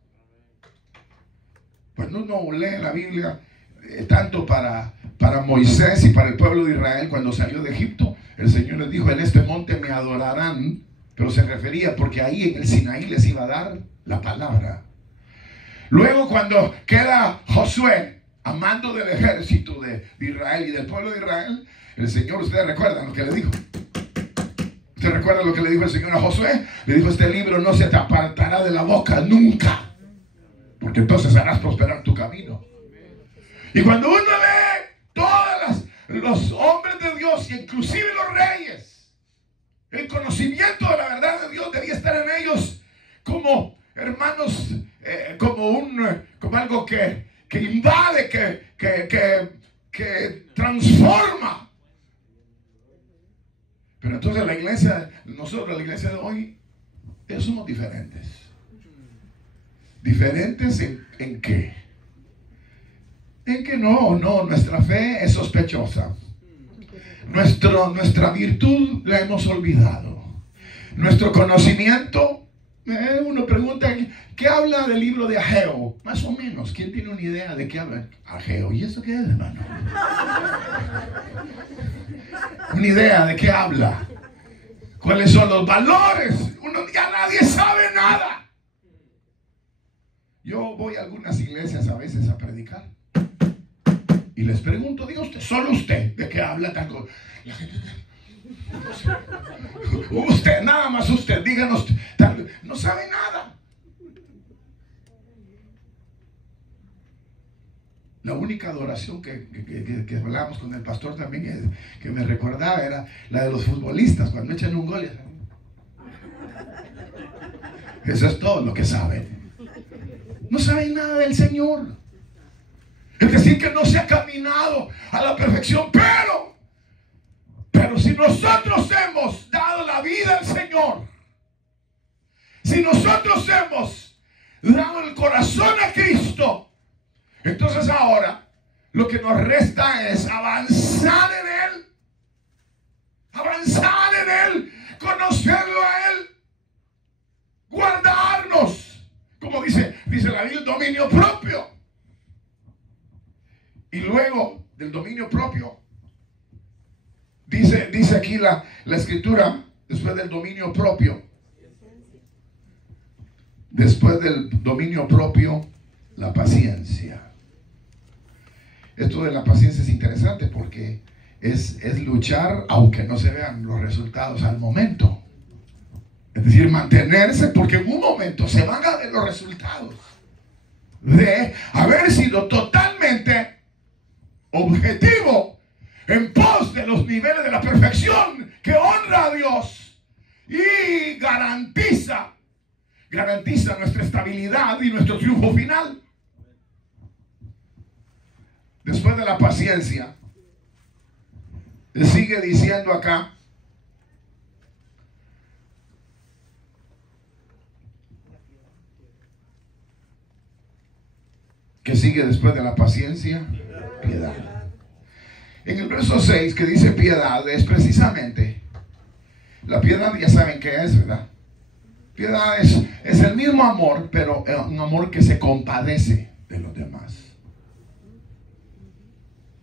Pues uno lee la Biblia tanto para para Moisés y para el pueblo de Israel cuando salió de Egipto. El Señor les dijo: en este monte me adorarán, pero se refería porque ahí en el Sinaí les iba a dar la palabra. Luego, cuando queda Josué a mando del ejército de Israel y del pueblo de Israel, el Señor, ustedes recuerdan lo que le dijo. ¿Usted recuerda lo que le dijo el Señor a Josué? Le dijo: este libro no se te apartará de la boca nunca, porque entonces harás prosperar tu camino. Y cuando uno ve todos los hombres de Dios, y inclusive los reyes, el conocimiento de la verdad de Dios debía estar en ellos como, hermanos, como algo que invade, que transforma. Pero entonces la iglesia, nosotros, la iglesia de hoy, somos diferentes. ¿Diferentes en qué? En que no, nuestra fe es sospechosa. Nuestra virtud la hemos olvidado. Nuestro conocimiento, uno pregunta, ¿qué habla del libro de Ageo? Más o menos, ¿quién tiene una idea de qué habla Ageo? ¿Y eso qué es, hermano? Una idea de qué habla. ¿Cuáles son los valores? Ya nadie sabe nada. Yo voy a algunas iglesias a veces a predicar y les pregunto: diga usted, solo usted, ¿de qué habla tan cosa? La gente, usted, nada más usted, díganos, no sabe nada. La única adoración que hablamos con el pastor también, que me recordaba, era la de los futbolistas cuando echan un gol. Eso es todo lo que saben. No saben nada del Señor. Es decir, que no se ha caminado a la perfección, pero si nosotros hemos dado la vida al Señor, si nosotros hemos dado el corazón a Cristo, entonces ahora lo que nos resta es avanzar en Él, conocerlo a Él, guardarnos, como dice la Biblia, el dominio propio. Y luego del dominio propio, dice aquí la escritura, después del dominio propio, la paciencia. Esto de la paciencia es interesante porque es luchar aunque no se vean los resultados al momento. Es decir, mantenerse, porque en un momento se van a ver los resultados de haber sido totalmente objetivo en pos de los niveles de la perfección que honra a Dios y garantiza nuestra estabilidad y nuestro triunfo final. Después de la paciencia, sigue diciendo acá: que sigue después de la paciencia, piedad. En el verso 6, que dice piedad, es precisamente la piedad. Ya saben qué es, ¿verdad? Piedad es el mismo amor, pero un amor que se compadece de los demás.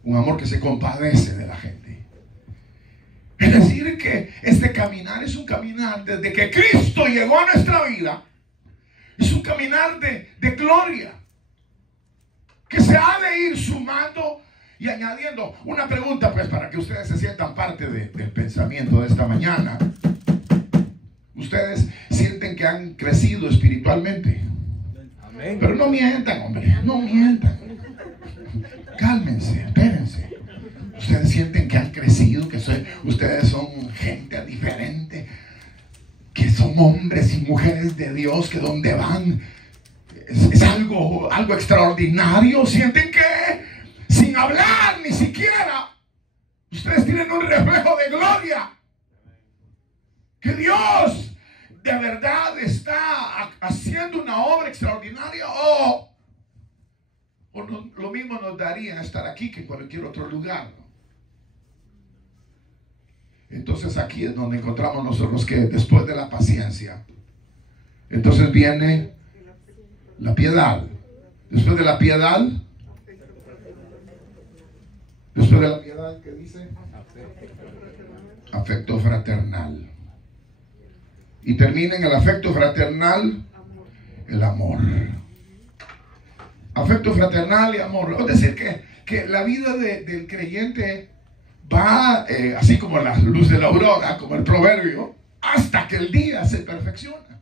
Un amor que se compadece de la gente. Es decir, que este caminar es un caminar desde que Cristo llegó a nuestra vida. Es un caminar de gloria, que se ha de ir sumando y añadiendo. Una pregunta, pues, para que ustedes se sientan parte del pensamiento de esta mañana. ¿Ustedes sienten que han crecido espiritualmente? Amén. Pero no mientan, hombre, no mientan. Cálmense, espérense. Ustedes sienten que han crecido, que ustedes son gente diferente, que son hombres y mujeres de Dios, que donde van es algo extraordinario. Sienten que sin hablar ni siquiera ustedes tienen un reflejo de gloria, que Dios de verdad está haciendo una obra extraordinaria. Lo mismo nos daría estar aquí que en cualquier otro lugar, ¿no? Entonces aquí es donde encontramos nosotros que después de la paciencia, entonces viene Después de la piedad, ¿qué dice? Afecto fraternal. Y termina en el afecto fraternal, el amor. Afecto fraternal y amor. Es decir, que la vida del creyente va así como la luz de la aurora, como el proverbio, hasta que el día se perfecciona.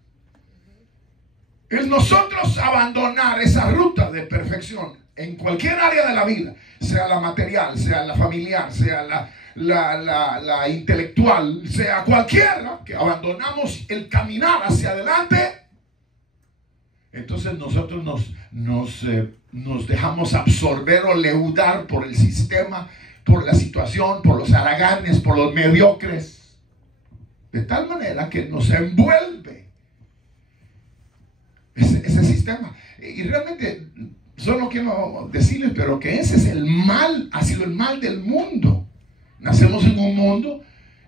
Es nosotros abandonar esa ruta de perfección en cualquier área de la vida, sea la material, sea la familiar, sea la intelectual, sea cualquiera, que abandonamos el caminar hacia adelante. Entonces nosotros nos dejamos absorber o leudar por el sistema, por la situación, por los haraganes, por los mediocres, de tal manera que nos envuelve ese sistema. Y realmente, solo quiero decirles, pero que ese es el mal, ha sido el mal del mundo. Nacemos en un mundo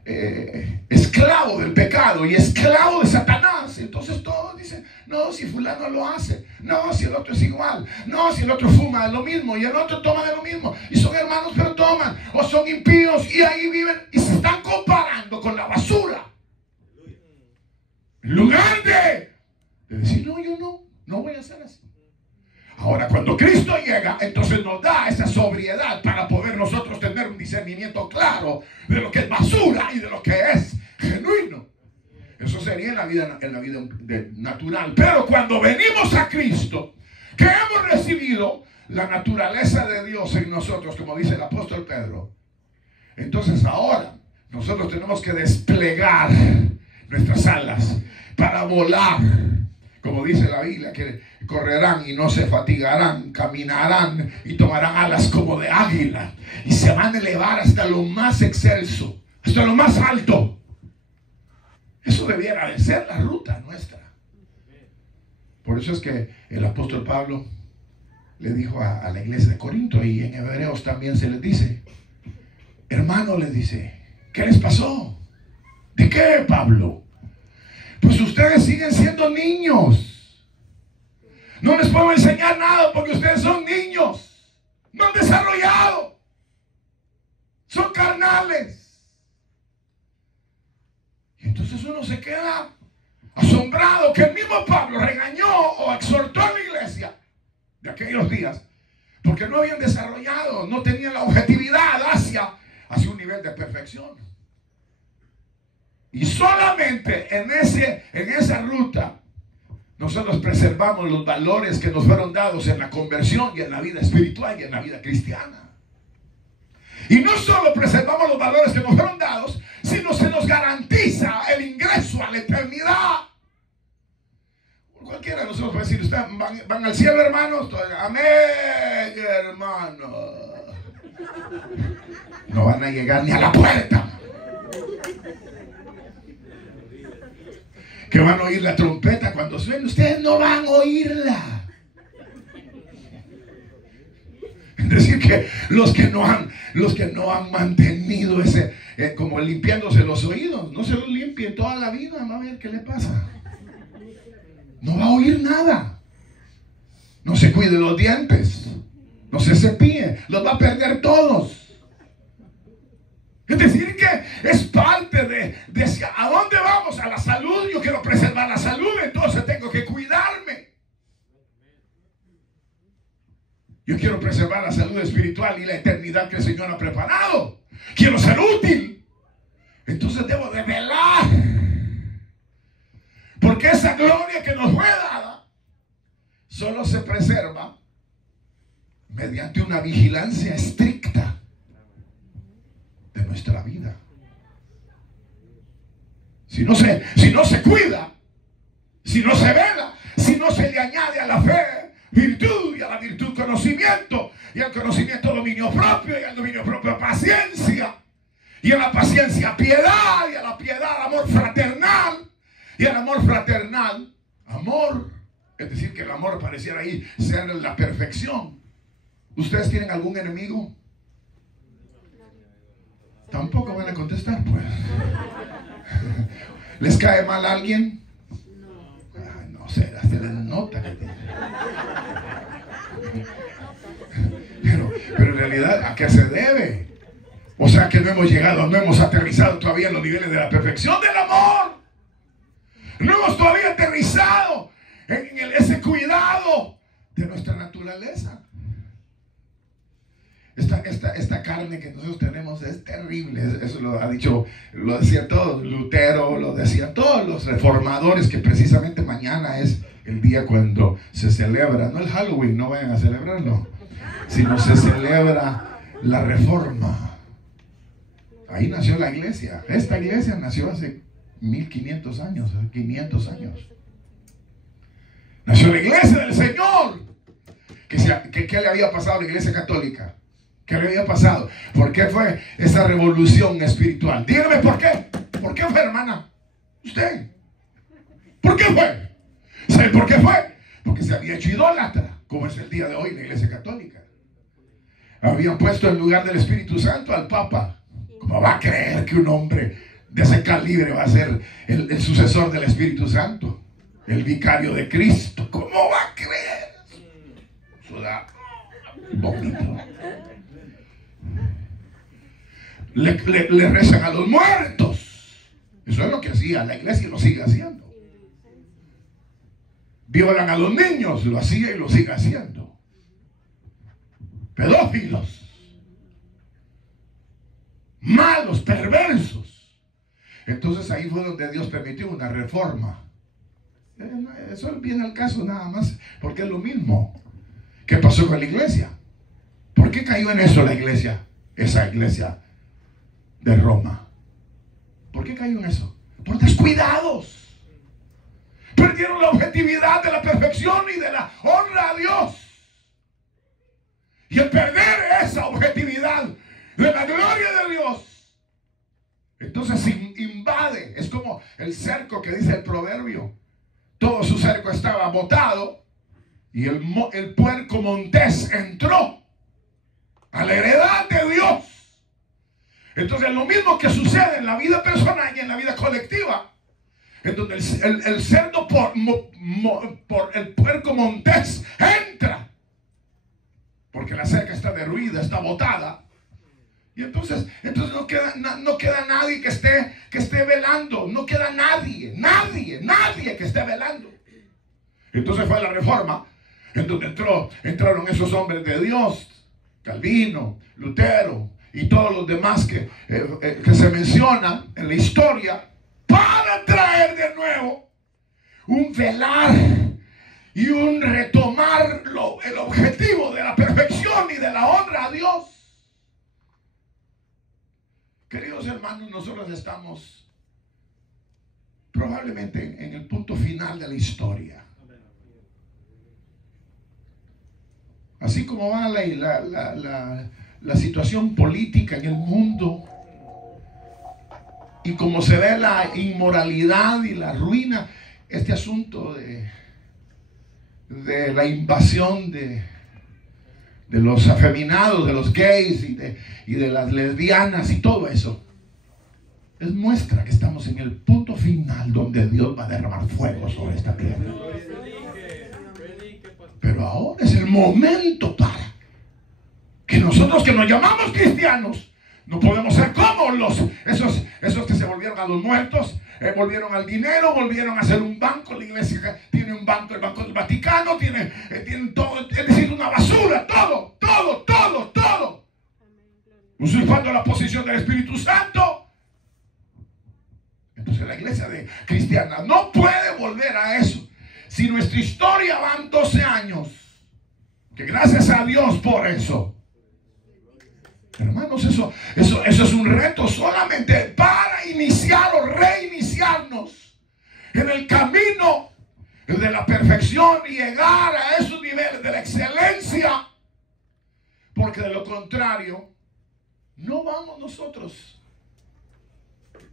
esclavo del pecado y esclavo de Satanás. Entonces todos dicen, no, si fulano lo hace, no, si el otro es igual, no, si el otro fuma de lo mismo y el otro toma de lo mismo, y son hermanos pero toman, o son impíos y ahí viven y se están comparando con la basura. En lugar de decir, no, yo no voy a hacer así. Ahora, cuando Cristo llega, entonces nos da esa sobriedad para poder nosotros tener un discernimiento claro de lo que es basura y de lo que es genuino. Eso sería en la vida natural. Pero cuando venimos a Cristo, que hemos recibido la naturaleza de Dios en nosotros, como dice el apóstol Pedro, entonces ahora nosotros tenemos que desplegar nuestras alas para volar. Como dice la Biblia, que correrán y no se fatigarán, caminarán y tomarán alas como de águila. Y se van a elevar hasta lo más excelso, hasta lo más alto. Eso debiera de ser la ruta nuestra. Por eso es que el apóstol Pablo le dijo a la iglesia de Corinto, y en Hebreos también se les dice, hermano, les dice, ¿qué les pasó? ¿De qué, Pablo? Pues ustedes siguen siendo niños. No les puedo enseñar nada porque ustedes son niños. No han desarrollado. Son carnales. Y entonces uno se queda asombrado que el mismo Pablo regañó o exhortó a la iglesia de aquellos días porque no habían desarrollado, no tenían la objetividad hacia un nivel de perfección. Y solamente en esa ruta nosotros preservamos los valores que nos fueron dados en la conversión y en la vida espiritual y en la vida cristiana. Y no solo preservamos los valores que nos fueron dados, sino se nos garantiza el ingreso a la eternidad. Cualquiera de nosotros puede decir, ¿ustedes van al cielo, hermanos? Amén, hermano. No van a llegar ni a la puerta. Que van a oír la trompeta cuando suene, ustedes no van a oírla. Es decir, que los que no han mantenido ese, como limpiándose los oídos, no se los limpien toda la vida, va a ver qué le pasa. No va a oír nada. No se cuide los dientes, no se cepille, los va a perder todos. Es decir, que es parte de ¿a dónde vamos? A la salud. Yo quiero preservar la salud, entonces tengo que cuidarme. Yo quiero preservar la salud espiritual y la eternidad que el Señor ha preparado. Quiero ser útil, entonces debo de velar, porque esa gloria que nos fue dada solo se preserva mediante una vigilancia estricta de nuestra vida. Si no se cuida, si no se vela, si no se le añade a la fe virtud, y a la virtud conocimiento, y al conocimiento dominio propio, y al dominio propio paciencia, y a la paciencia piedad, y a la piedad amor fraternal, y al amor fraternal amor. Es decir, que el amor pareciera ahí ser la perfección. ¿Ustedes tienen algún enemigo? Tampoco van a contestar, pues. ¿Les cae mal a alguien? Ay, no sé, se les nota que pero en realidad, ¿a qué se debe? O sea que no hemos llegado, no hemos aterrizado todavía en los niveles de la perfección del amor. No hemos todavía aterrizado en ese cuidado de nuestra naturaleza. Esta carne que nosotros tenemos es terrible. Eso lo ha dicho, lo decía todos, Lutero, lo decían todos los reformadores, que precisamente mañana es el día cuando se celebra, no el Halloween, no vayan a celebrarlo, sino se celebra la Reforma. Ahí nació la iglesia. Esta iglesia nació hace 1500 años, 500 años. Nació la iglesia del Señor. ¿Qué le había pasado a la iglesia católica? ¿Qué le había pasado? ¿Por qué fue esa revolución espiritual? Dígame por qué. ¿Por qué fue, hermana? Usted. ¿Por qué fue? ¿Sabe por qué fue? Porque se había hecho idólatra, como es el día de hoy en la iglesia católica. Habían puesto en lugar del Espíritu Santo al Papa. ¿Cómo va a creer que un hombre de ese calibre va a ser el sucesor del Espíritu Santo? El vicario de Cristo. ¿Cómo va a creer? Suda vómito. Le rezan a los muertos. Eso es lo que hacía la iglesia y lo sigue haciendo. Violan a los niños, lo hacía y lo sigue haciendo. Pedófilos, malos, perversos. Entonces ahí fue donde Dios permitió una reforma. Eso viene al caso nada más, porque es lo mismo. ¿Qué pasó con la iglesia? ¿Por qué cayó en eso la iglesia? Esa iglesia de Roma. ¿Por qué cayó en eso? Por descuidados. Perdieron la objetividad de la perfección y de la honra a Dios. Y el perder esa objetividad de la gloria de Dios, entonces invade. Es como el cerco que dice el proverbio. Todo su cerco estaba botado y el puerco montés entró a la heredad de Dios. Entonces lo mismo que sucede en la vida personal y en la vida colectiva, en donde el cerdo por el puerco montés entra, porque la cerca está derruida, está botada. Y entonces no queda nadie que esté velando. No queda nadie que esté velando. Entonces fue la reforma, en donde entraron esos hombres de Dios, Calvino, Lutero y todos los demás que se mencionan en la historia, para traer de nuevo un velar y un retomar el objetivo de la perfección y de la honra a Dios. Queridos hermanos, nosotros estamos probablemente en el punto final de la historia. Así como va la situación política en el mundo, y como se ve la inmoralidad y la ruina, este asunto de la invasión de los afeminados, de los gays y de las lesbianas y todo eso, es muestra que estamos en el punto final donde Dios va a derramar fuego sobre esta tierra. Pero ahora es el momento para que nosotros, que nos llamamos cristianos, no podemos ser como esos que se volvieron a los muertos, volvieron al dinero, volvieron a hacer un banco. La iglesia tiene un banco, el Banco del Vaticano, tienen todo, es decir, una basura, todo, usurpando la posición del Espíritu Santo. Entonces la iglesia cristiana no puede volver a eso. Si nuestra historia van 12 años, que gracias a Dios por eso. Hermanos, eso es un reto solamente para iniciar o reiniciarnos en el camino de la perfección y llegar a esos niveles de la excelencia, porque de lo contrario no vamos nosotros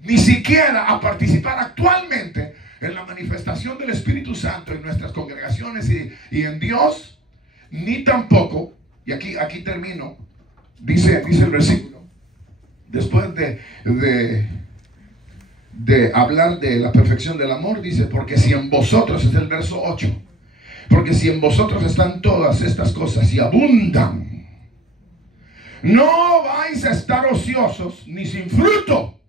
ni siquiera a participar actualmente en la manifestación del Espíritu Santo en nuestras congregaciones y en Dios, ni tampoco, y aquí termino. Dice el versículo, después de hablar de la perfección del amor, dice, porque si en vosotros, es el verso 8, porque si en vosotros están todas estas cosas y abundan, No vais a estar ociosos ni sin fruto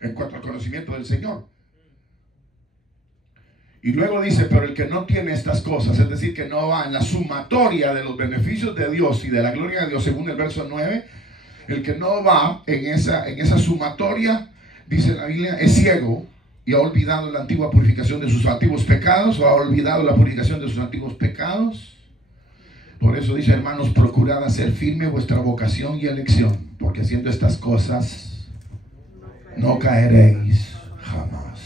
en cuanto al conocimiento del Señor. Y luego dice, pero el que no tiene estas cosas, es decir, que no va en la sumatoria de los beneficios de Dios y de la gloria de Dios, según el verso 9, el que no va en esa sumatoria, dice la Biblia, es ciego y ha olvidado la antigua purificación de sus antiguos pecados, o ha olvidado la purificación de sus antiguos pecados. Por eso dice, hermanos, procurad hacer firme vuestra vocación y elección, porque haciendo estas cosas no caeréis jamás.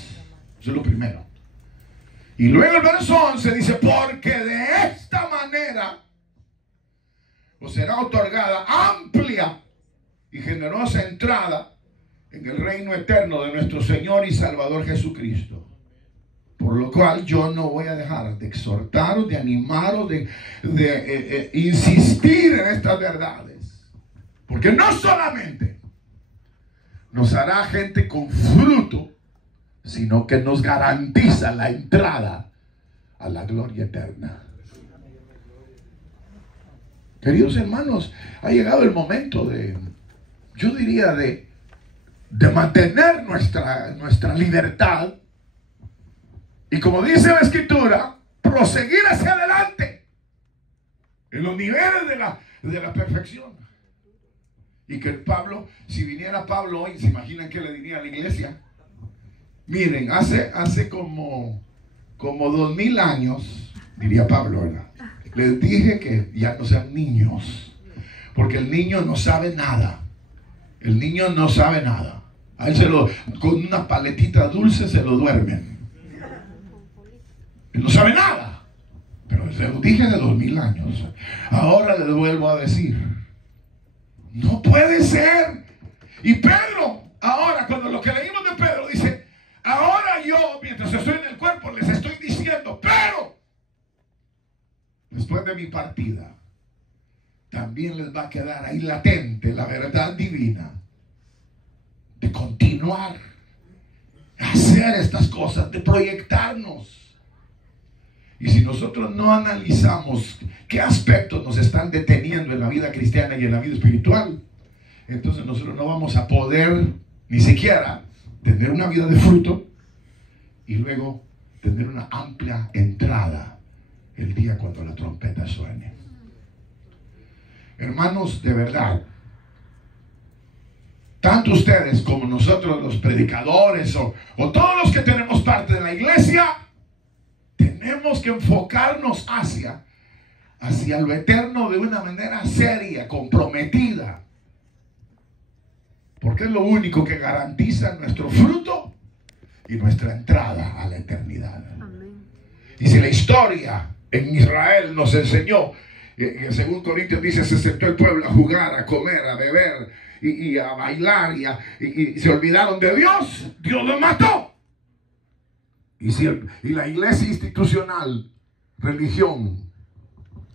Eso es lo primero. Y luego el verso 11 dice, porque de esta manera os será otorgada amplia y generosa entrada en el reino eterno de nuestro Señor y Salvador Jesucristo. Por lo cual yo no voy a dejar de exhortaros, de animaros, de insistir en estas verdades. Porque no solamente nos hará gente con fruto, sino que nos garantiza la entrada a la gloria eterna. Queridos hermanos, ha llegado el momento yo diría de mantener nuestra libertad. Y como dice la Escritura, proseguir hacia adelante en los niveles de la perfección. Y que Pablo, si viniera Pablo hoy, ¿se imaginan qué le diría a la iglesia? Miren, hace como 2000 años, diría Pablo, ¿verdad? Les dije que ya no sean niños, porque el niño no sabe nada. El niño no sabe nada. A él con una paletita dulce se lo duermen. Él no sabe nada. Pero les lo dije de 2000 años. Ahora les vuelvo a decir. No puede ser. Y Pedro, ahora cuando lo que leímos de Pedro dice, ahora yo, mientras estoy en el cuerpo, les estoy diciendo, pero después de mi partida, también les va a quedar ahí latente la verdad divina de continuar a hacer estas cosas, de proyectarnos. Y si nosotros no analizamos qué aspectos nos están deteniendo en la vida cristiana y en la vida espiritual, entonces nosotros no vamos a poder ni siquiera tener una vida de fruto y luego tener una amplia entrada el día cuando la trompeta suene. Hermanos, de verdad, tanto ustedes como nosotros los predicadores o todos los que tenemos parte de la iglesia, tenemos que enfocarnos hacia lo eterno de una manera seria, comprometida. Porque es lo único que garantiza nuestro fruto y nuestra entrada a la eternidad. Amén. Y si la historia en Israel nos enseñó, según Corintios dice, se sentó el pueblo a jugar, a comer, a beber y a bailar y se olvidaron de Dios, Dios los mató. Y la iglesia institucional, religión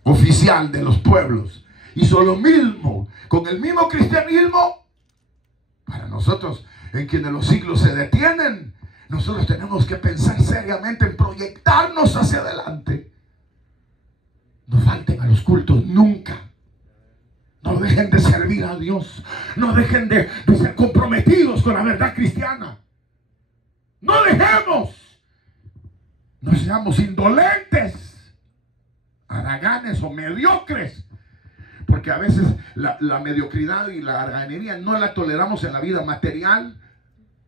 oficial de los pueblos, hizo lo mismo, con el mismo cristianismo. Para nosotros, en quienes los siglos se detienen, nosotros tenemos que pensar seriamente en proyectarnos hacia adelante. No falten a los cultos nunca. No dejen de servir a Dios. No dejen de ser comprometidos con la verdad cristiana. No dejemos. No seamos indolentes, haraganes o mediocres. Porque a veces la mediocridad y la haraganería no la toleramos en la vida material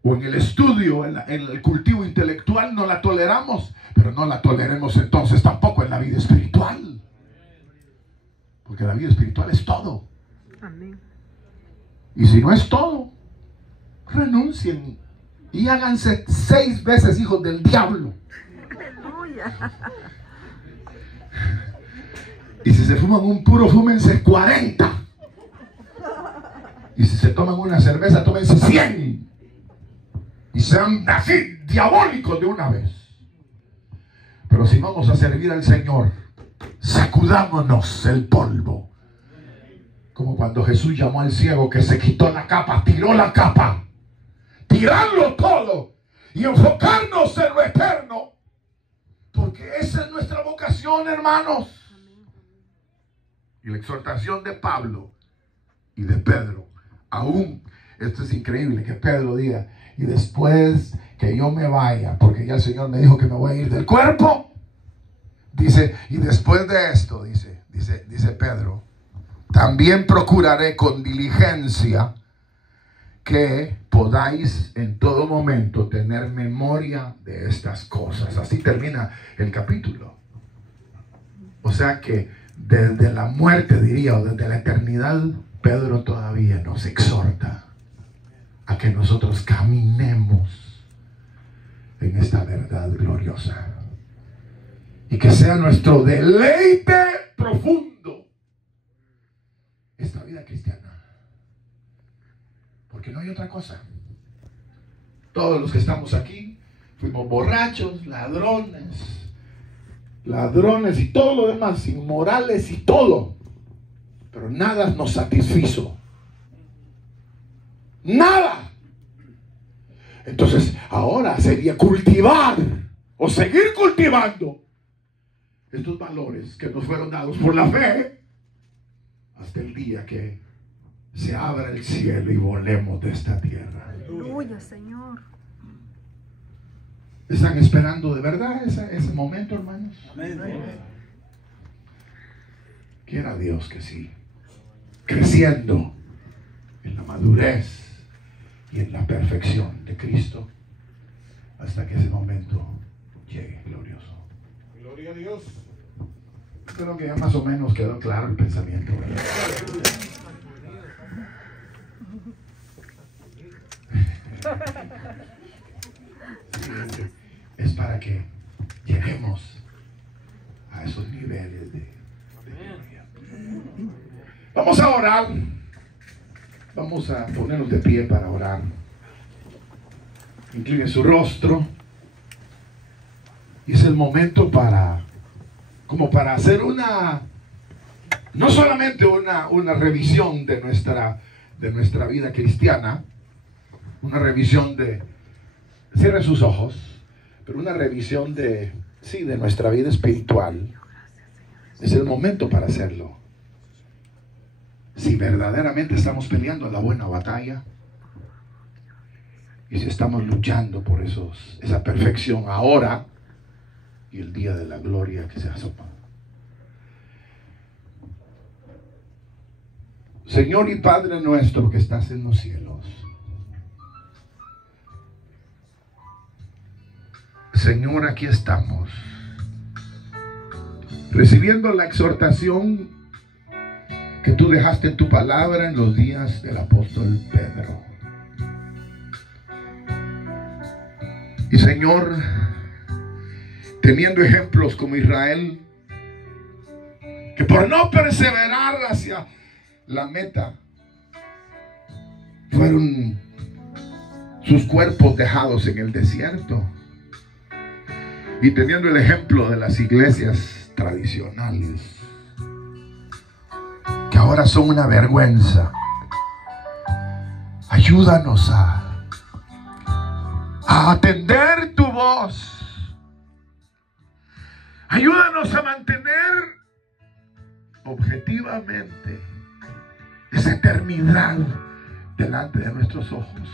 o en el estudio, en el cultivo intelectual, no la toleramos. Pero no la toleremos entonces tampoco en la vida espiritual. Porque la vida espiritual es todo. Amén. Y si no es todo, renuncien y háganse 6 veces hijos del diablo. Aleluya. Y si se fuman un puro, fúmense 40. Y si se toman una cerveza, tómense 100. Y sean así, diabólicos de una vez. Pero si vamos a servir al Señor, sacudámonos el polvo. Como cuando Jesús llamó al ciego que se quitó la capa, tiró la capa. Tirarlo todo y enfocarnos en lo eterno. Porque esa es nuestra vocación, hermanos. Y la exhortación de Pablo y de Pedro. Aún, esto es increíble, que Pedro diga, y después que yo me vaya, porque ya el Señor me dijo que me voy a ir del cuerpo, dice, y después de esto, dice Pedro, también procuraré con diligencia que podáis en todo momento tener memoria de estas cosas. Así termina el capítulo. O sea que desde la muerte, diría, o desde la eternidad, Pedro todavía nos exhorta a que nosotros caminemos en esta verdad gloriosa y que sea nuestro deleite profundo esta vida cristiana, porque no hay otra cosa. Todos los que estamos aquí fuimos borrachos, ladrones y todo lo demás, inmorales y todo, pero nada nos satisfizo. Nada. Entonces ahora sería cultivar o seguir cultivando estos valores que nos fueron dados por la fe hasta el día que se abra el cielo y volemos de esta tierra. Aleluya, Señor. ¿Están esperando de verdad ese momento, hermanos? Amén. Quiera Dios que sí. Creciendo en la madurez y en la perfección de Cristo hasta que ese momento llegue glorioso. Gloria a Dios. Espero que ya más o menos quedó claro el pensamiento, ¿verdad? Sí, es para que lleguemos a esos niveles de gloria. Vamos a orar. Vamos a ponernos de pie para orar. Incline su rostro. Y es el momento como para hacer no solamente una revisión de nuestra vida cristiana, una revisión cierre sus ojos, pero una revisión de nuestra vida espiritual. Es el momento para hacerlo. Si verdaderamente estamos peleando la buena batalla y si estamos luchando por esa perfección ahora y el día de la gloria que se asoma. Señor y Padre nuestro que estás en los cielos, Señor, aquí estamos recibiendo la exhortación que tú dejaste en tu palabra en los días del apóstol Pedro. Y Señor, teniendo ejemplos como Israel, que por no perseverar hacia la meta, fueron sus cuerpos dejados en el desierto. Y teniendo el ejemplo de las iglesias tradicionales, que ahora son una vergüenza, ayúdanos a atender tu voz. Ayúdanos a mantener objetivamente esa eternidad delante de nuestros ojos.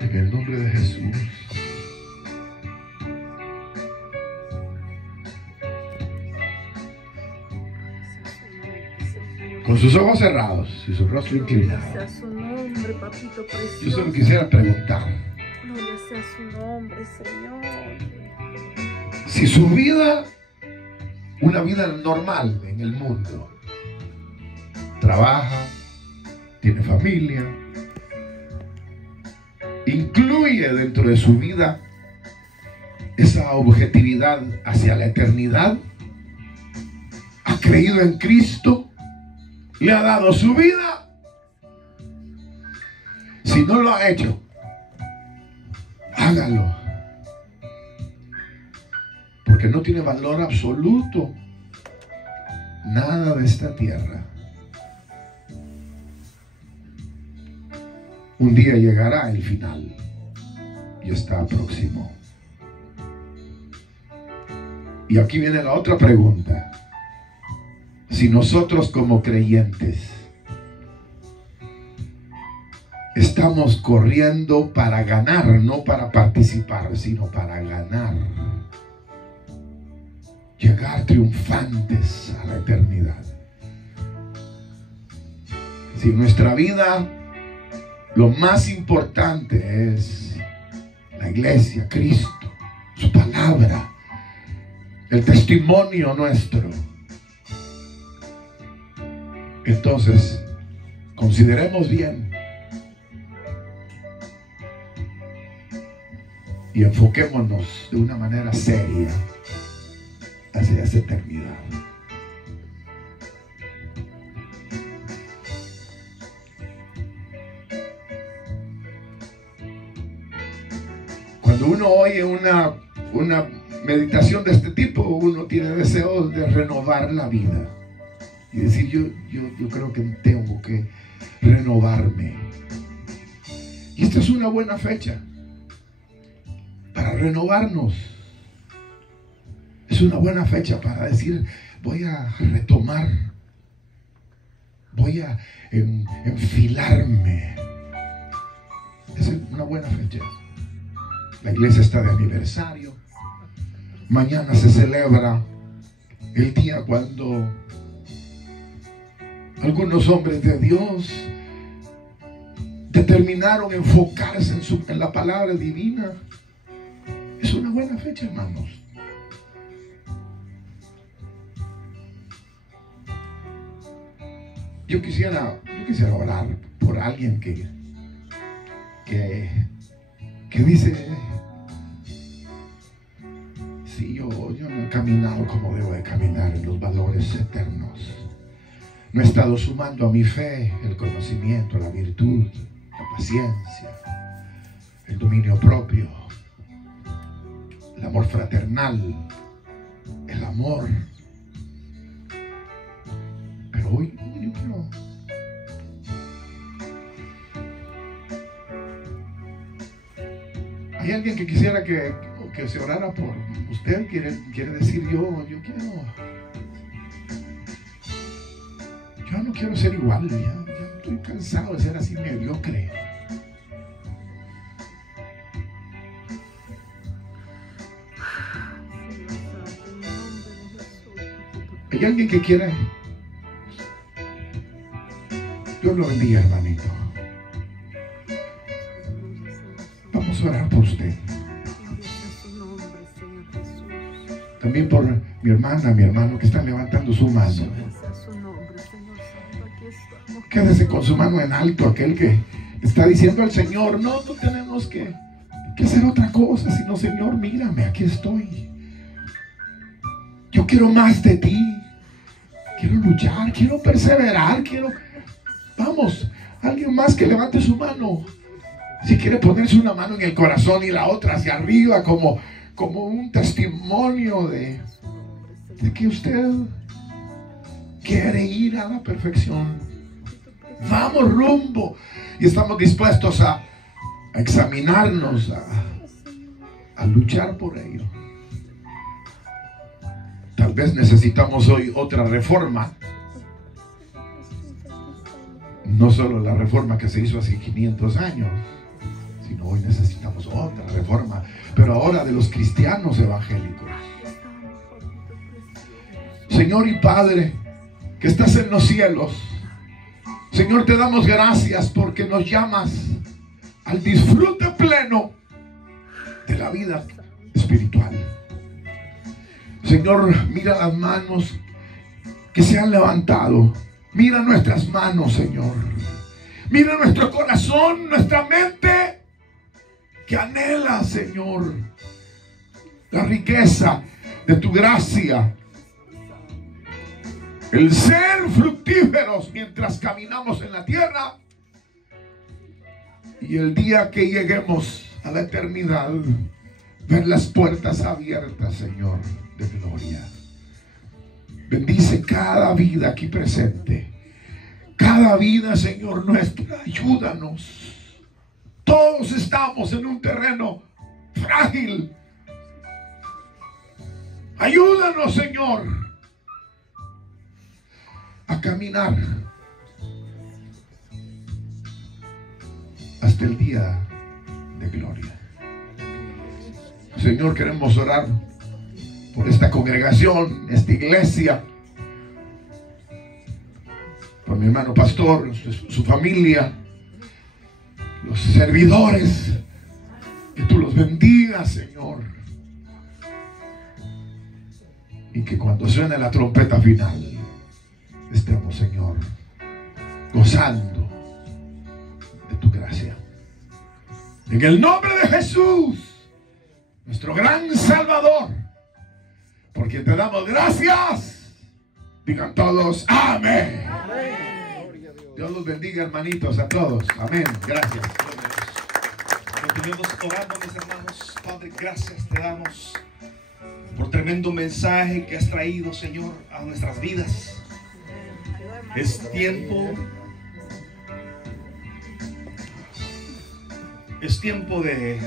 En el nombre de Jesús. Con sus ojos cerrados y su rostro inclinado, Gloria sea su nombre, papito precioso. yo solo quisiera preguntar Gloria sea su nombre, Señor. si su vida, una vida normal en el mundo, trabaja, tiene familia, incluye dentro de su vida esa objetividad hacia la eternidad, ha creído en Cristo, le ha dado su vida. Si no lo ha hecho, hágalo, porque no tiene valor absoluto nada de esta tierra. Un día llegará el final y está próximo. Y aquí viene la otra pregunta. Si nosotros como creyentes estamos corriendo para ganar, no para participar, sino para ganar, llegar triunfantes a la eternidad. Si en nuestra vida lo más importante es la iglesia, Cristo, su palabra, el testimonio nuestro, entonces consideremos bien y enfoquémonos de una manera seria hacia esa eternidad. Cuando uno oye una meditación de este tipo, uno tiene deseos de renovar la vida y decir, yo creo que tengo que renovarme. Y esta es una buena fecha para renovarnos. Es una buena fecha para decir, voy a retomar, voy a enfilarme. Es una buena fecha. La iglesia está de aniversario. Mañana se celebra el día cuando algunos hombres de Dios determinaron enfocarse en la palabra divina. Es una buena fecha, hermanos. Yo quisiera orar por alguien que dice, sí, yo no he caminado como debo de caminar en los valores eternos. No he estado sumando a mi fe el conocimiento, la virtud, la paciencia, el dominio propio, el amor fraternal, el amor. Pero hoy yo quiero ¿hay alguien que quisiera que se orara por usted? Quiere decir, yo no quiero ser igual, ya estoy cansado de ser así mediocre. ¿Hay alguien que quiera? Dios lo bendiga, hermanito. Vamos a orar por usted. También por mi hermana, mi hermano que están levantando su mano. Quédese con su mano en alto, aquel que está diciendo al Señor, no tenemos que hacer otra cosa, sino Señor, mírame, aquí estoy. Yo quiero más de ti. Quiero luchar, quiero perseverar, Vamos, alguien más que levante su mano. Si quiere ponerse una mano en el corazón y la otra hacia arriba como un testimonio de que usted quiere ir a la perfección. Vamos rumbo. Y estamos dispuestos a examinarnos, a luchar por ello. Tal vez necesitamos hoy otra reforma. No solo la reforma que se hizo hace 500 años, sino hoy necesitamos otra reforma, pero ahora de los cristianos evangélicos. Señor y Padre, que estás en los cielos, Señor, te damos gracias porque nos llamas al disfrute pleno de la vida espiritual. Señor, mira las manos que se han levantado. Mira nuestras manos, Señor. Mira nuestro corazón, nuestra mente, que anhela, Señor, la riqueza de tu gracia. El ser fructíferos mientras caminamos en la tierra. Y el día que lleguemos a la eternidad, ver las puertas abiertas, Señor, de gloria. Bendice cada vida aquí presente. Cada vida, Señor, nuestra. Ayúdanos. Todos estamos en un terreno frágil. Ayúdanos, Señor, a caminar hasta el día de gloria. Señor, queremos orar por esta congregación, esta iglesia, por mi hermano pastor, su familia, los servidores, que tú los bendigas, Señor, y que cuando suene la trompeta final estemos, Señor, gozando de tu gracia. En el nombre de Jesús, nuestro gran Salvador, por quien te damos gracias, digan todos amén. Dios los bendiga, hermanitos, a todos. Amén. Gracias. Continuemos orando, mis hermanos. Padre, gracias te damos por tremendo mensaje que has traído, Señor, a nuestras vidas. Es tiempo de